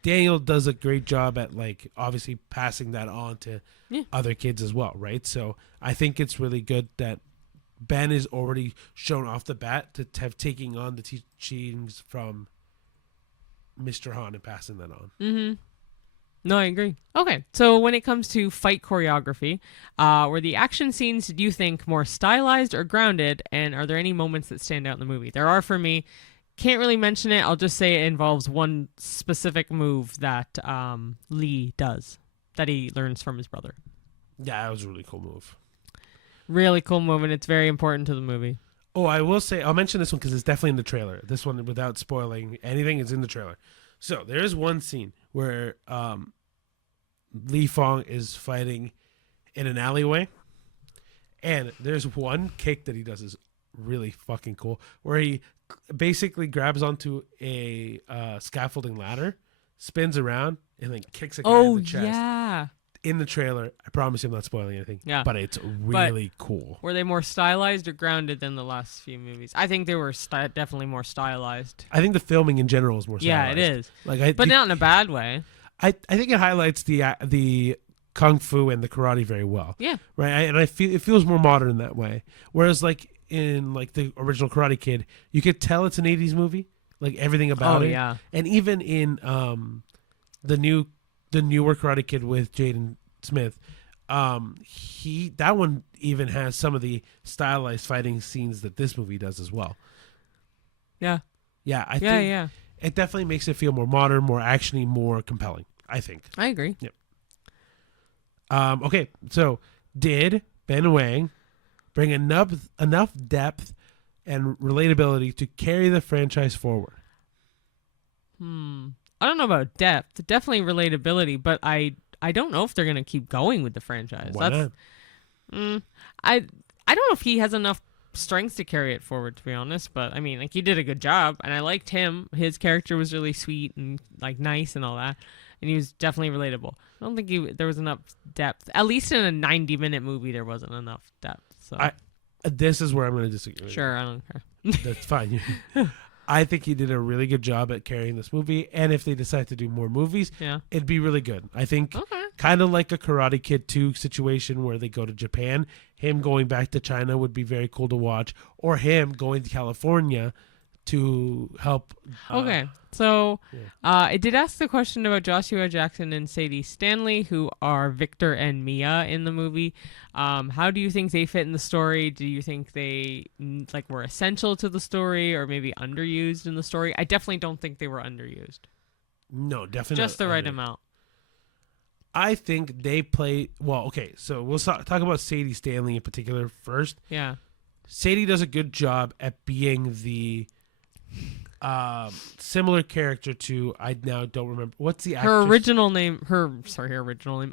Daniel does a great job at, like, obviously passing that on to other kids as well, right? So I think it's really good that Ben is already shown off the bat to have taking on the teachings from Mr. Han and passing that on. Mm-hmm. No, I agree. Okay, so when it comes to fight choreography, were the action scenes, do you think, more stylized or grounded? And are there any moments that stand out in the movie? There are for me. Can't really mention it. I'll just say it involves one specific move that Lee does that he learns from his brother. Yeah, that was a really cool move. Really cool move, and it's very important to the movie. Oh, I will say, I'll mention this one because it's definitely in the trailer. This one, without spoiling anything, is in the trailer. So there is one scene where Li Fong is fighting in an alleyway, and there's one kick that he does is really fucking cool, where he basically grabs onto a scaffolding ladder, spins around, and then kicks a guy in the chest. Yeah. In the trailer, I promise you I'm not spoiling anything. Yeah. But it's really cool. Were they more stylized or grounded than the last few movies? I think they were definitely more stylized. I think the filming in general is more stylized. Yeah, it is. Like, but not in a bad way. I think it highlights the kung fu and the karate very well. Yeah. Right. And I feel it feels more modern that way. Whereas like in like the original Karate Kid, you could tell it's an 80s movie. Like everything about it. Oh yeah. And even in the newer Karate Kid with Jaden Smith, that one even has some of the stylized fighting scenes that this movie does as well. Yeah. Yeah, I think it definitely makes it feel more modern, more actiony, more compelling, I think. I agree. Yep. Okay, so did Ben Wang bring enough depth and relatability to carry the franchise forward? I don't know about depth. Definitely relatability, but I don't know if they're gonna keep going with the franchise. Why not? I don't know if he has enough strength to carry it forward, to be honest. But I mean, like, he did a good job, and I liked him. His character was really sweet and like nice and all that, and he was definitely relatable. I don't think there was enough depth. At least in a 90-minute movie, there wasn't enough depth. So This is where I'm going to disagree with sure, I don't care. you. That's fine. I think he did a really good job at carrying this movie. And if they decide to do more movies, Yeah. it'd be really good. I think Okay. kind of like a Karate Kid 2 situation where they go to Japan. Him going back to China would be very cool to watch. Or him going to California to help. Okay. So, yeah. I did ask the question about Joshua Jackson and Sadie Stanley, who are Victor and Mia in the movie. How do you think they fit in the story? Do you think they were essential to the story, or maybe underused in the story? I definitely don't think they were underused. No, definitely Just the right amount. I think they play well. Okay, so we'll talk about Sadie Stanley in particular first. Yeah. Sadie does a good job at being the similar character to, I now don't remember what's the actress? Her original name.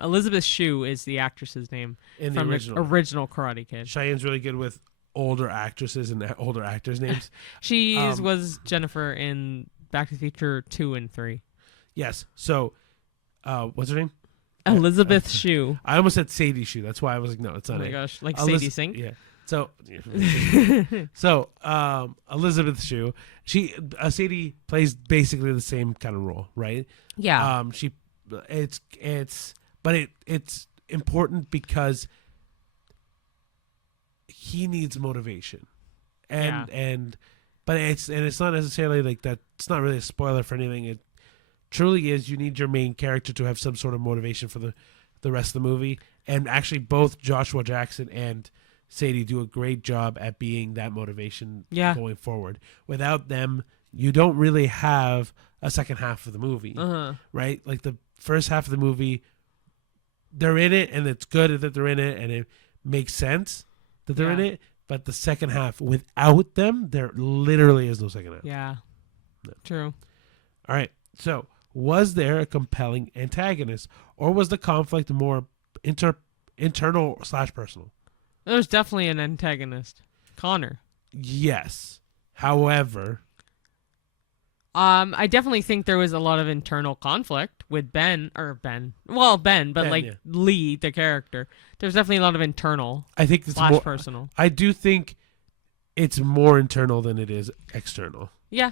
Elizabeth Shue is the actress's name in the from original. the original Karate Kid. Cheyenne's really good with older actresses and older actors' names. She was Jennifer in Back to the Future 2 and 3. Yes. So, what's her name? Elizabeth Shue. I almost said Sadie Shue. That's why I was like, no, it's not. Oh my it. gosh, like Sadie Sink. Yeah. So, Elizabeth Shue, Sadie plays basically the same kind of role, right? Yeah. It's important because he needs motivation, but it's not necessarily like that. It's not really a spoiler for anything. It truly is. You need your main character to have some sort of motivation for the rest of the movie, and actually both Joshua Jackson and Sadie do a great job at being that motivation going forward. Without them, you don't really have a second half of the movie, right? Like the first half of the movie, they're in it, and it's good that they're in it, and it makes sense that they're in it. But the second half, without them, there literally is no second half. Yeah, true. All right. So, was there a compelling antagonist, or was the conflict more internal / personal? There's definitely an antagonist, Connor. Yes. However, I definitely think there was a lot of internal conflict with Ben, but Lee, the character. There's definitely a lot of internal. I think it's / more personal. I do think it's more internal than it is external. Yeah.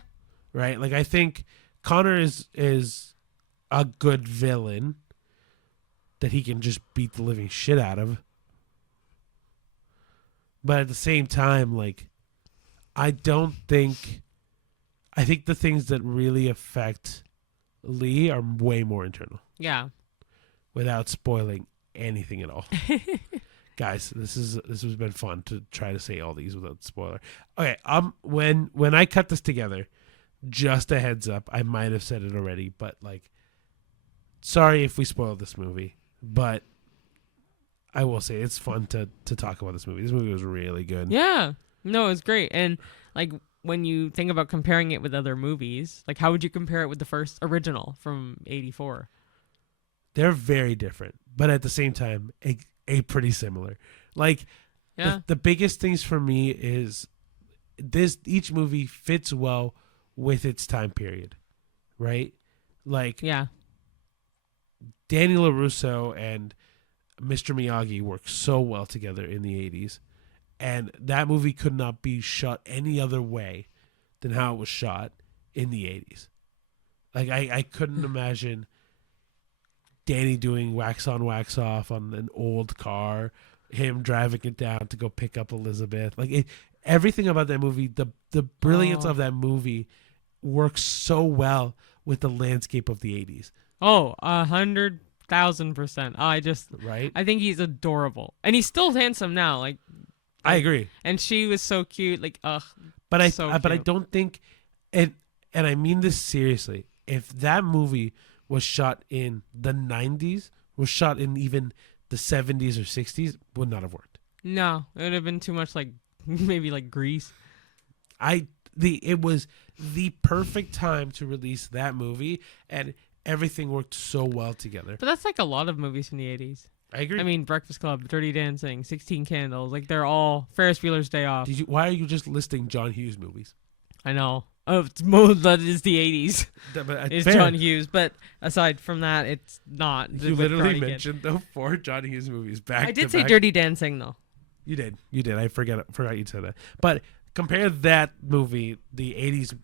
Right? Like I think Connor is a good villain that he can just beat the living shit out of. But at the same time, like, I think the things that really affect Lee are way more internal. Yeah. Without spoiling anything at all. Guys, this has been fun to try to say all these without spoiler. Okay, when I cut this together, just a heads up, I might have said it already, but like, sorry if we spoiled this movie, but I will say it's fun to talk about this movie. This movie was really good. Yeah. No, it's great. And like when you think about comparing it with other movies, like how would you compare it with the first original from 84? They're very different, but at the same time, a pretty similar. Like the biggest things for me is each movie fits well with its time period, right? Like Danny LaRusso and Mr. Miyagi worked so well together in the 80s, and that movie could not be shot any other way than how it was shot in the 80s. Like I couldn't imagine Danny doing wax on, wax off on an old car, him driving it down to go pick up Elizabeth. Like everything about that movie, the brilliance of that movie works so well with the landscape of the 80s. 100,000%. I think he's adorable, and he's still handsome now. Like I agree. And she was so cute. Like but I don't think, and I mean this seriously. If that movie was shot in the 90s, was shot in even the 70s or 60s, would not have worked. No, it would have been too much like maybe like Grease. It was the perfect time to release that movie, and everything worked so well together. But that's like a lot of movies from the 80s. I agree. I mean, Breakfast Club, Dirty Dancing, 16 Candles, like they're all Ferris Bueller's Day Off. Why are you just listing John Hughes movies? I know. That is the 80s. It's John Hughes, but aside from that, it's not. You literally mentioned the 4 John Hughes movies back. I did say Dirty Dancing though. You did. I forgot you said that. But compare that movie, the 80s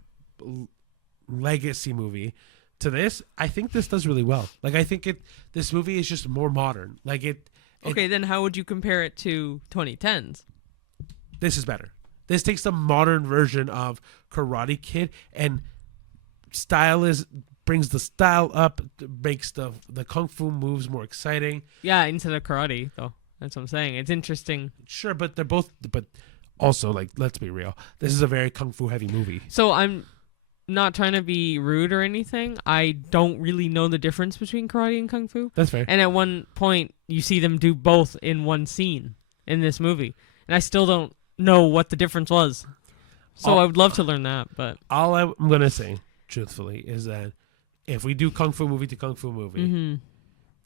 legacy movie to this, I think this does really well. Like I think this movie is just more modern. Like Okay, then how would you compare it to 2010s? This is better. This takes the modern version of Karate Kid and brings the style up, makes the kung fu moves more exciting. Yeah, instead of karate, though. That's what I'm saying. It's interesting. Sure, but they're both. But also, like, let's be real. This is a very kung fu heavy movie. So I'm not trying to be rude or anything. I don't really know the difference between karate and kung fu. That's fair. And at one point, you see them do both in one scene in this movie, and I still don't know what the difference was. So I would love to learn that. But all I'm gonna say, truthfully, is that if we do kung fu movie to kung fu movie,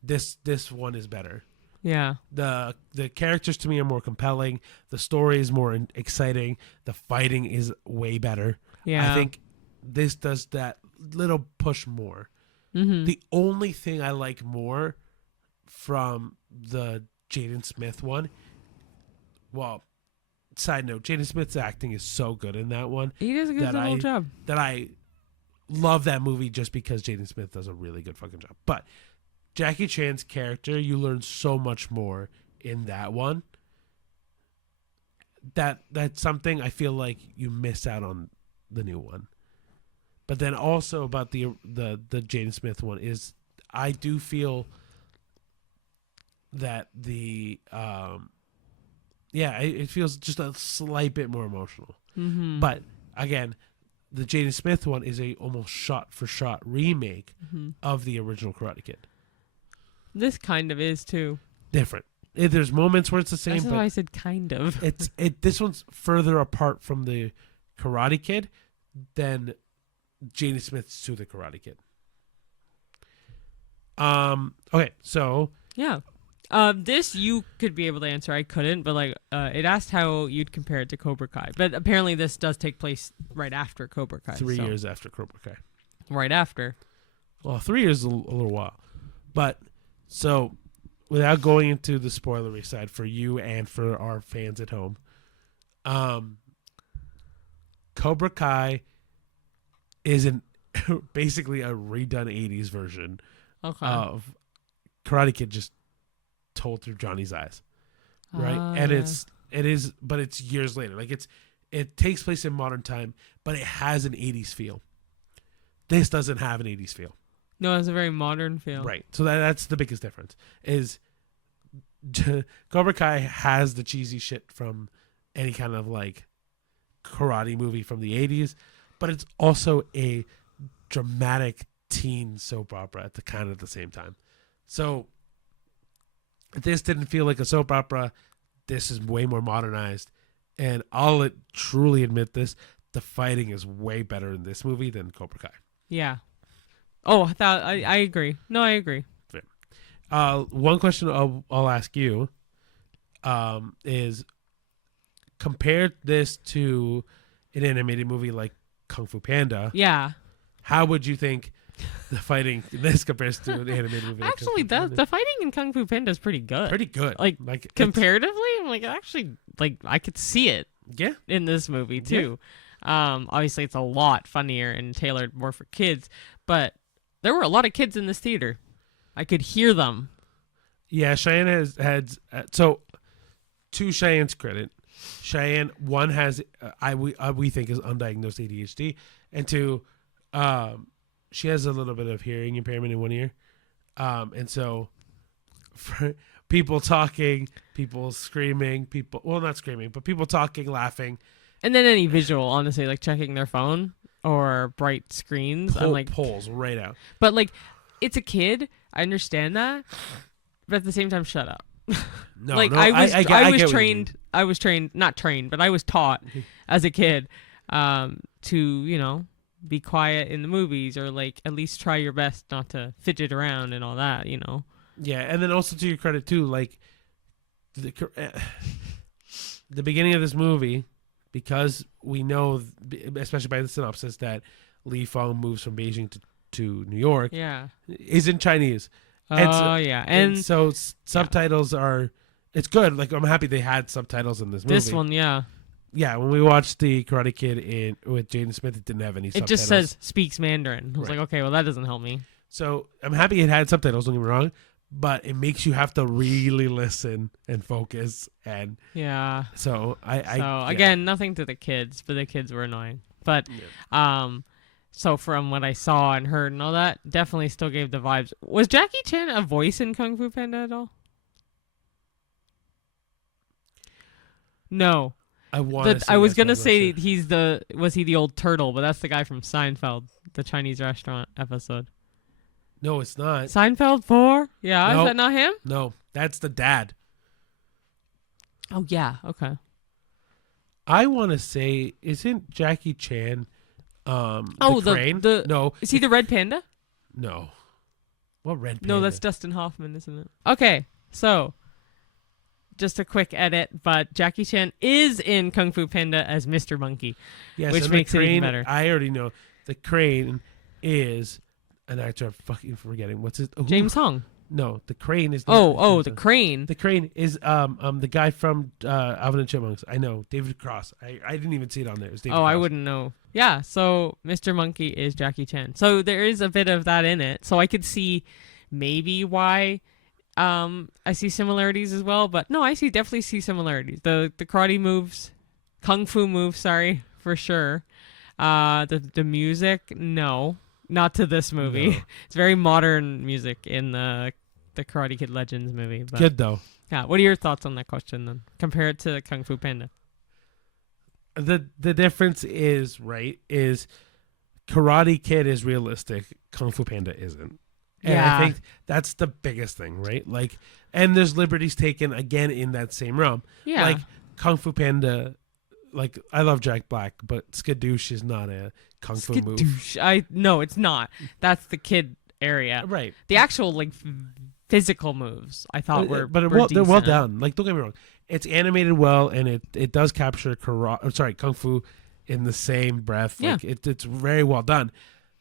this one is better. Yeah. The characters to me are more compelling. The story is more exciting. The fighting is way better. Yeah. I think this does that little push more. Mm-hmm. The only thing I like more from the Jaden Smith one, well, side note, Jaden Smith's acting is so good in that one. He does a good little job. That I love that movie just because Jaden Smith does a really good fucking job. But Jackie Chan's character, you learn so much more in that one. That's something I feel like you miss out on the new one. But then also about the Jaden Smith one is I do feel that it feels just a slight bit more emotional. Mm-hmm. But again, the Jaden Smith one is a almost shot for shot remake of the original Karate Kid. This kind of is too. Different. There's moments where it's the same. That's but why I said kind of. This one's further apart from the Karate Kid than Jaden Smith's to the Karate Kid. Okay, so yeah. This you could be able to answer. I couldn't, but it asked how you'd compare it to Cobra Kai. But apparently this does take place right after Cobra Kai. 3 years after Cobra Kai. Right after. Well, 3 years is a little while. But, so, without going into the spoilery side for you and for our fans at home, Cobra Kai is basically a redone 80s version of Karate Kid, just told through Johnny's eyes, right? And but it's years later. Like it takes place in modern time, but it has an 80s feel. This doesn't have an 80s feel. No, it's a very modern feel. Right. So that's the biggest difference. Is Cobra Kai has the cheesy shit from any kind of like karate movie from the 80s, but it's also a dramatic teen soap opera at the same time. So this didn't feel like a soap opera. This is way more modernized. And I'll truly admit this, the fighting is way better in this movie than Cobra Kai. Yeah. Oh, I agree. No, I agree. One question I'll ask you is, compare this to an animated movie like Kung Fu Panda. Yeah. How would you think the fighting in this compares to an animated movie? Actually, the fighting in Kung Fu Panda is pretty good. Pretty good. Like comparatively, I'm like actually like I could see it. Yeah. In this movie too. Yeah. Obviously it's a lot funnier and tailored more for kids, but there were a lot of kids in this theater. I could hear them. Yeah, Cheyenne has had so. To Cheyenne's credit, Cheyenne one has we think is undiagnosed ADHD, and two, she has a little bit of hearing impairment in one ear, and so for people talking, people screaming, not screaming, but people talking, laughing, and then any visual, honestly, like checking their phone or bright screens, I'm like pulls right out. But like, it's a kid. I understand that, but at the same time, shut up. No, like no, I was trained. I was trained, not trained, but I was taught as a kid to be quiet in the movies, or like at least try your best not to fidget around and all that. Yeah, and then also to your credit too, like the beginning of this movie, because we know, especially by the synopsis, that Li Feng moves from Beijing to New York. Yeah, is in Chinese. And so subtitles are. It's good. Like I'm happy they had subtitles in this movie. This one, yeah. when we watched the Karate Kid with Jaden Smith, it didn't have any It subtitles. just says speaks Mandarin. I was Right. like, okay, well that doesn't help me. So I'm happy it had subtitles. Don't get me wrong, but it makes you have to really listen and focus. And Yeah. so Again, nothing to the kids, but the kids were annoying. But so from what I saw and heard and all that, definitely still gave the vibes. Was Jackie Chan a voice in Kung Fu Panda at all? No. I was gonna say was he the old turtle, but that's the guy from Seinfeld, the Chinese restaurant episode. No, it's not. Seinfeld 4? Yeah, Nope. Is that not him? No, that's the dad. Oh yeah, okay. I want to say, isn't Jackie Chan the crane? No. Is he the red panda? No. What red panda? No, that's Dustin Hoffman, isn't it? Okay, so just a quick edit, but Jackie Chan is in Kung Fu Panda as Mr. Monkey, yes, which and makes the it crane, even better. I already know. The crane is an actor. I'm fucking forgetting. What's his? James Hong. No, the crane is. Not The crane. The crane is the guy from Alvin and Chipmunks. I know, David Cross. I didn't even see it on there. It was David Cross. I wouldn't know. Yeah, so Mr. Monkey is Jackie Chan. So there is a bit of that in it. So I could see maybe why I see similarities as well. But no, I definitely see similarities. The karate moves, kung fu moves, sorry, for sure. The music, no. Not to this movie. No. It's very modern music in the Karate Kid Legends movie. But, Good though. yeah. What are your thoughts on that question then? Compare it to Kung Fu Panda. The difference is Karate Kid is realistic. Kung Fu Panda isn't. And Yeah. I think that's the biggest thing, right? Like, and there's liberties taken again in that same realm. Yeah. Like Kung Fu Panda. Like, I love Jack Black, but Skadoosh is not a kung fu move. No, it's not. That's the kid area. Right. The actual physical moves I thought were they're well decent. done. Like, don't get me wrong, it's animated well, and it does capture kung fu in the same breath. Yeah. Like, it's very well done.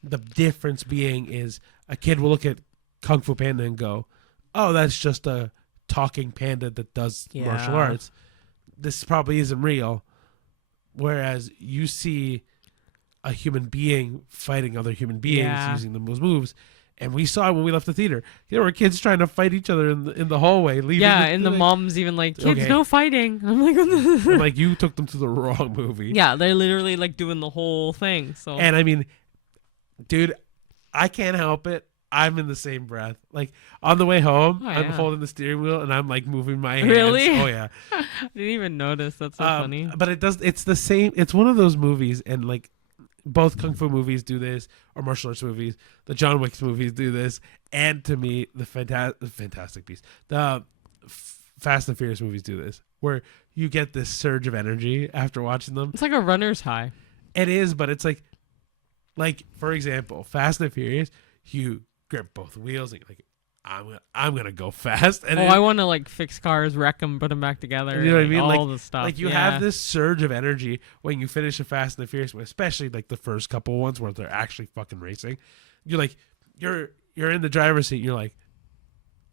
The difference being is a kid will look at Kung Fu Panda and go, "Oh, that's just a talking panda that does martial Yeah. arts. This probably isn't real." Whereas you see a human being fighting other human beings Yeah. using those moves, and we saw it when we left the theater. There were kids trying to fight each other in the hallway. Leaving Yeah, and the mom's even like, kids, Okay. no fighting. I'm like, I'm like, you took them to the wrong movie. yeah, they're literally doing the whole thing. So And I mean, dude, I can't help it. I'm in the same breath. Like, on the way home, Oh, I'm yeah. holding the steering wheel and I'm like moving my hands. Really? Oh yeah. I didn't even notice. That's so funny. But it's the same. It's one of those movies, and like both kung fu movies do this, or martial arts movies. The John Wick movies do this, and to me, the Fantastic Beasts, the Fast and Furious movies do this, where you get this surge of energy after watching them. It's like a runner's high. It is, but it's like for example, Fast and Furious, you grip both wheels and you're like, I'm gonna go fast. And I want to fix cars, wreck them, put them back together. You know what I mean? All the stuff. Like, you have this surge of energy when you finish a Fast and the Furious, especially like the first couple ones where they're actually fucking racing. You're like, you're in the driver's seat. And you're like,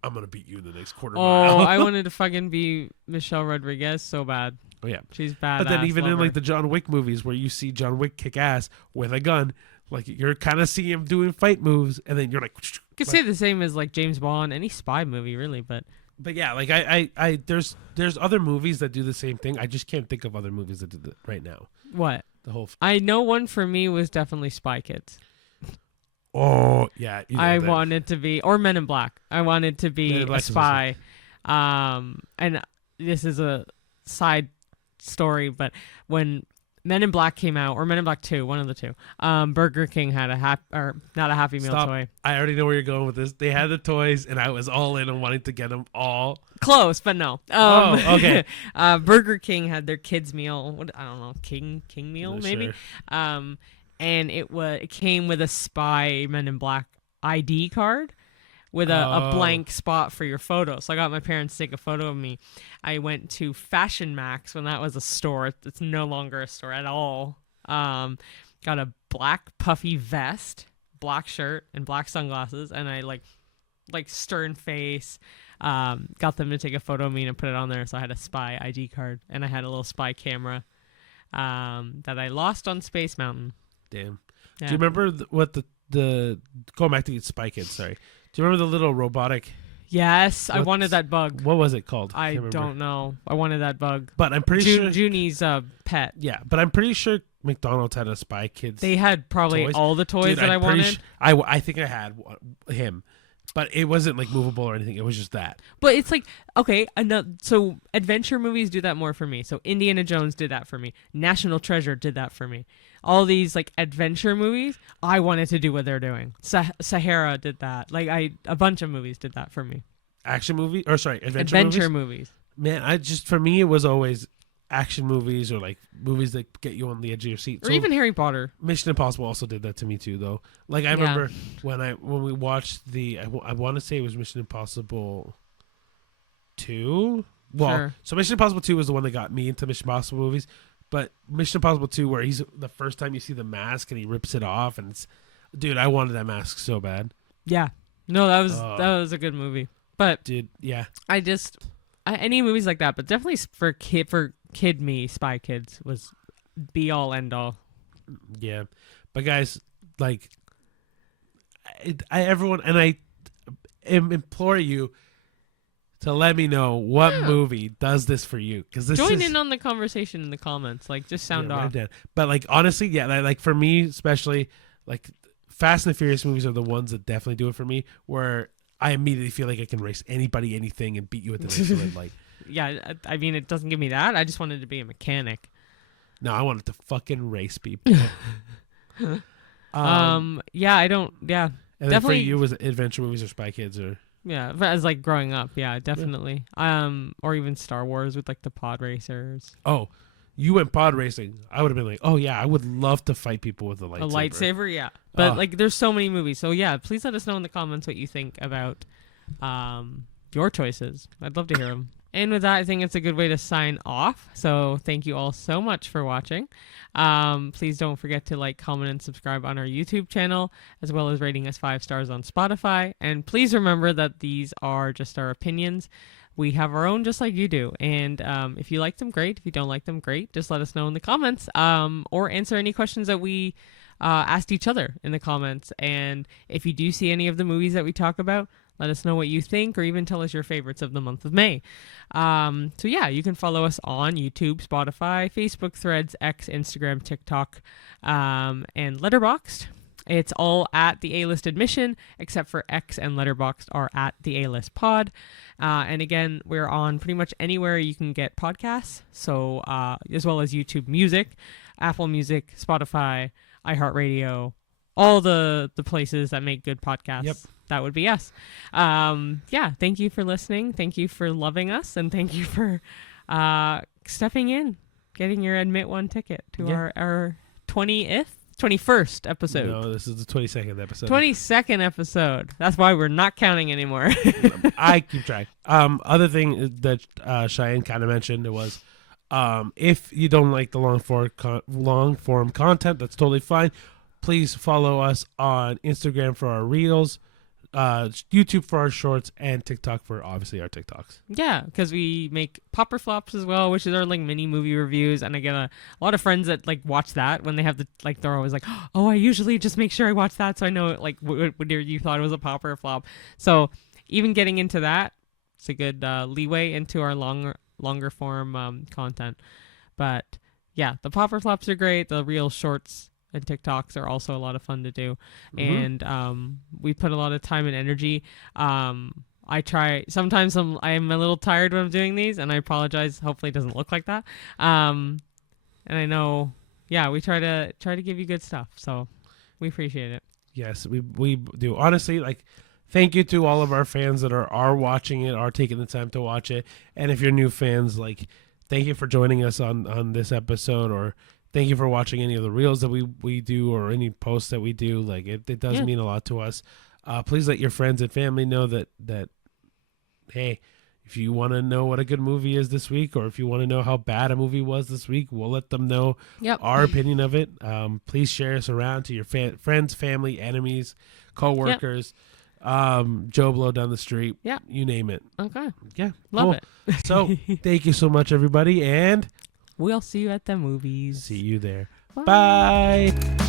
I'm gonna beat you in the next quarter mile. I wanted to fucking be Michelle Rodriguez so bad. Oh yeah, She's bad. but then even in like the John Wick movies where you see John Wick kick ass with a gun, like you're kind of seeing him doing fight moves, and then you're like, you could say the same as James Bond, any spy movie really, but yeah, like I there's other movies that do the same thing. I just can't think of other movies that do that right now. what? The whole. I know one for me was definitely Spy Kids. Oh yeah, I wanted to be, or Men in Black. I wanted to be a spy. And this is a side story, but when Men in Black came out, or Men in Black 2, one of the two, Burger King had not a Happy Meal toy. I already know where you're going with this. They had the toys, and I was all in on wanting to get them all. Close, but no. Okay. Burger King had their kids meal. I don't know, King meal maybe. Sure. And it came with a spy Men in Black ID card with a blank spot for your photo. So I got my parents to take a photo of me. I went to Fashion Max when that was a store. It's no longer a store at all. Got a black puffy vest, black shirt, and black sunglasses, and I like stern face. Got them to take a photo of me and put it on there. So I had a spy ID card, and I had a little spy camera. that I lost on Space Mountain. Damn. Yeah. Do you remember what the going back to Spy Kids? Sorry. Do you remember the little robotic? Yes, I wanted that bug. What was it called? I don't know. I wanted that bug. But I'm pretty sure Junie's pet. Yeah, but I'm pretty sure McDonald's had a Spy Kids. They had probably toys. all the toys that I wanted. I think I had him, but it wasn't like movable or anything. It was just that. But it's like, okay, so adventure movies do that more for me. So Indiana Jones did that for me. National Treasure did that for me. All these like adventure movies, I wanted to do what they're doing. Sahara did that. Like a bunch of movies did that for me. Action movie, or sorry, adventure movies. Man, for me it was always action movies or like movies that get you on the edge of your seat. Or even Harry Potter. Mission Impossible also did that to me too, though. Like I remember when we watched I want to say it was Mission Impossible 2. Well, sure. So Mission Impossible 2 was the one that got me into Mission Impossible movies. But Mission Impossible 2, where he's the first time you see the mask and he rips it off, and it's, dude, I wanted that mask so bad. Yeah, no, that was a good movie. But dude, yeah, any movies like that, but definitely for kid me, Spy Kids was be all end all. Yeah, but guys, like, I implore you to let me know what movie does this for you, because this join in on the conversation in the comments. Like, just sound off. But like, honestly, yeah, like for me especially, like Fast and the Furious movies are the ones that definitely do it for me, where I immediately feel like I can race anybody, anything, and beat you at the race. Like, yeah, I mean, it doesn't give me that. I just wanted to be a mechanic. No, I wanted to fucking race people. Yeah, I don't. Yeah, and definitely. For you, was it adventure movies or Spy Kids or? Yeah, as like growing up, yeah, definitely. Yeah. Or even Star Wars with like the pod racers. Oh, you went pod racing. I would have been like, oh yeah, I would love to fight people with a lightsaber. A lightsaber, yeah. But like, there's so many movies. So yeah, please let us know in the comments what you think about your choices. I'd love to hear them. And with that, I think it's a good way to sign off. So thank you all so much for watching. Please don't forget to like, comment, and subscribe on our YouTube channel, as well as rating us 5 stars on Spotify. And please remember that these are just our opinions. We have our own just like you do. And if you like them, great. If you don't like them, great. Just let us know in the comments, or answer any questions that we asked each other in the comments. And if you do see any of the movies that we talk about, let us know what you think, or even tell us your favorites of the month of May. So yeah, you can follow us on YouTube, Spotify, Facebook, Threads, X, Instagram, TikTok, and Letterboxd. It's all at the A-List Admission, except for X and Letterboxd are at the A-List Pod. And again, we're on pretty much anywhere you can get podcasts, so as well as YouTube Music, Apple Music, Spotify, iHeartRadio, all the places that make good podcasts. Yep. That would be us. Yeah, thank you for listening. Thank you for loving us. And thank you for stepping in, getting your Admit One ticket to our 21st episode. No, this is the 22nd episode. 22nd episode. That's why we're not counting anymore. I keep track. Other thing that Cheyenne kind of mentioned was, if you don't like the long form content, that's totally fine. Please follow us on Instagram for our reels, YouTube for our shorts, and TikTok for obviously our TikToks. Yeah, because we make Popper Flops as well, which is our like mini movie reviews, and I get a lot of friends that like watch that when they have the like, they're always like, oh, I usually just make sure I watch that so I know like what you thought it was a Popper Flop. So even getting into that, it's a good leeway into our longer form content. But yeah, the Popper Flops are great. The real shorts and TikToks are also a lot of fun to do. Mm-hmm. And we put a lot of time and energy. I try, sometimes I'm a little tired when I'm doing these, and I apologize. Hopefully it doesn't look like that. And I know, yeah, we try to give you good stuff. So we appreciate it. Yes, we do. Honestly, like, thank you to all of our fans that are watching it, are taking the time to watch it. And if you're new fans, like, thank you for joining us on this episode, or thank you for watching any of the reels that we do, or any posts that we do. Like, it does mean a lot to us. Please let your friends and family know that hey, if you want to know what a good movie is this week, or if you want to know how bad a movie was this week, we'll let them know our opinion of it. Please share us around to your friends, family, enemies, co-workers, Joe Blow down the street, you name it. Okay. Yeah. Love it. So thank you so much, everybody, and We'll see you at the movies. See you there. Bye. Bye.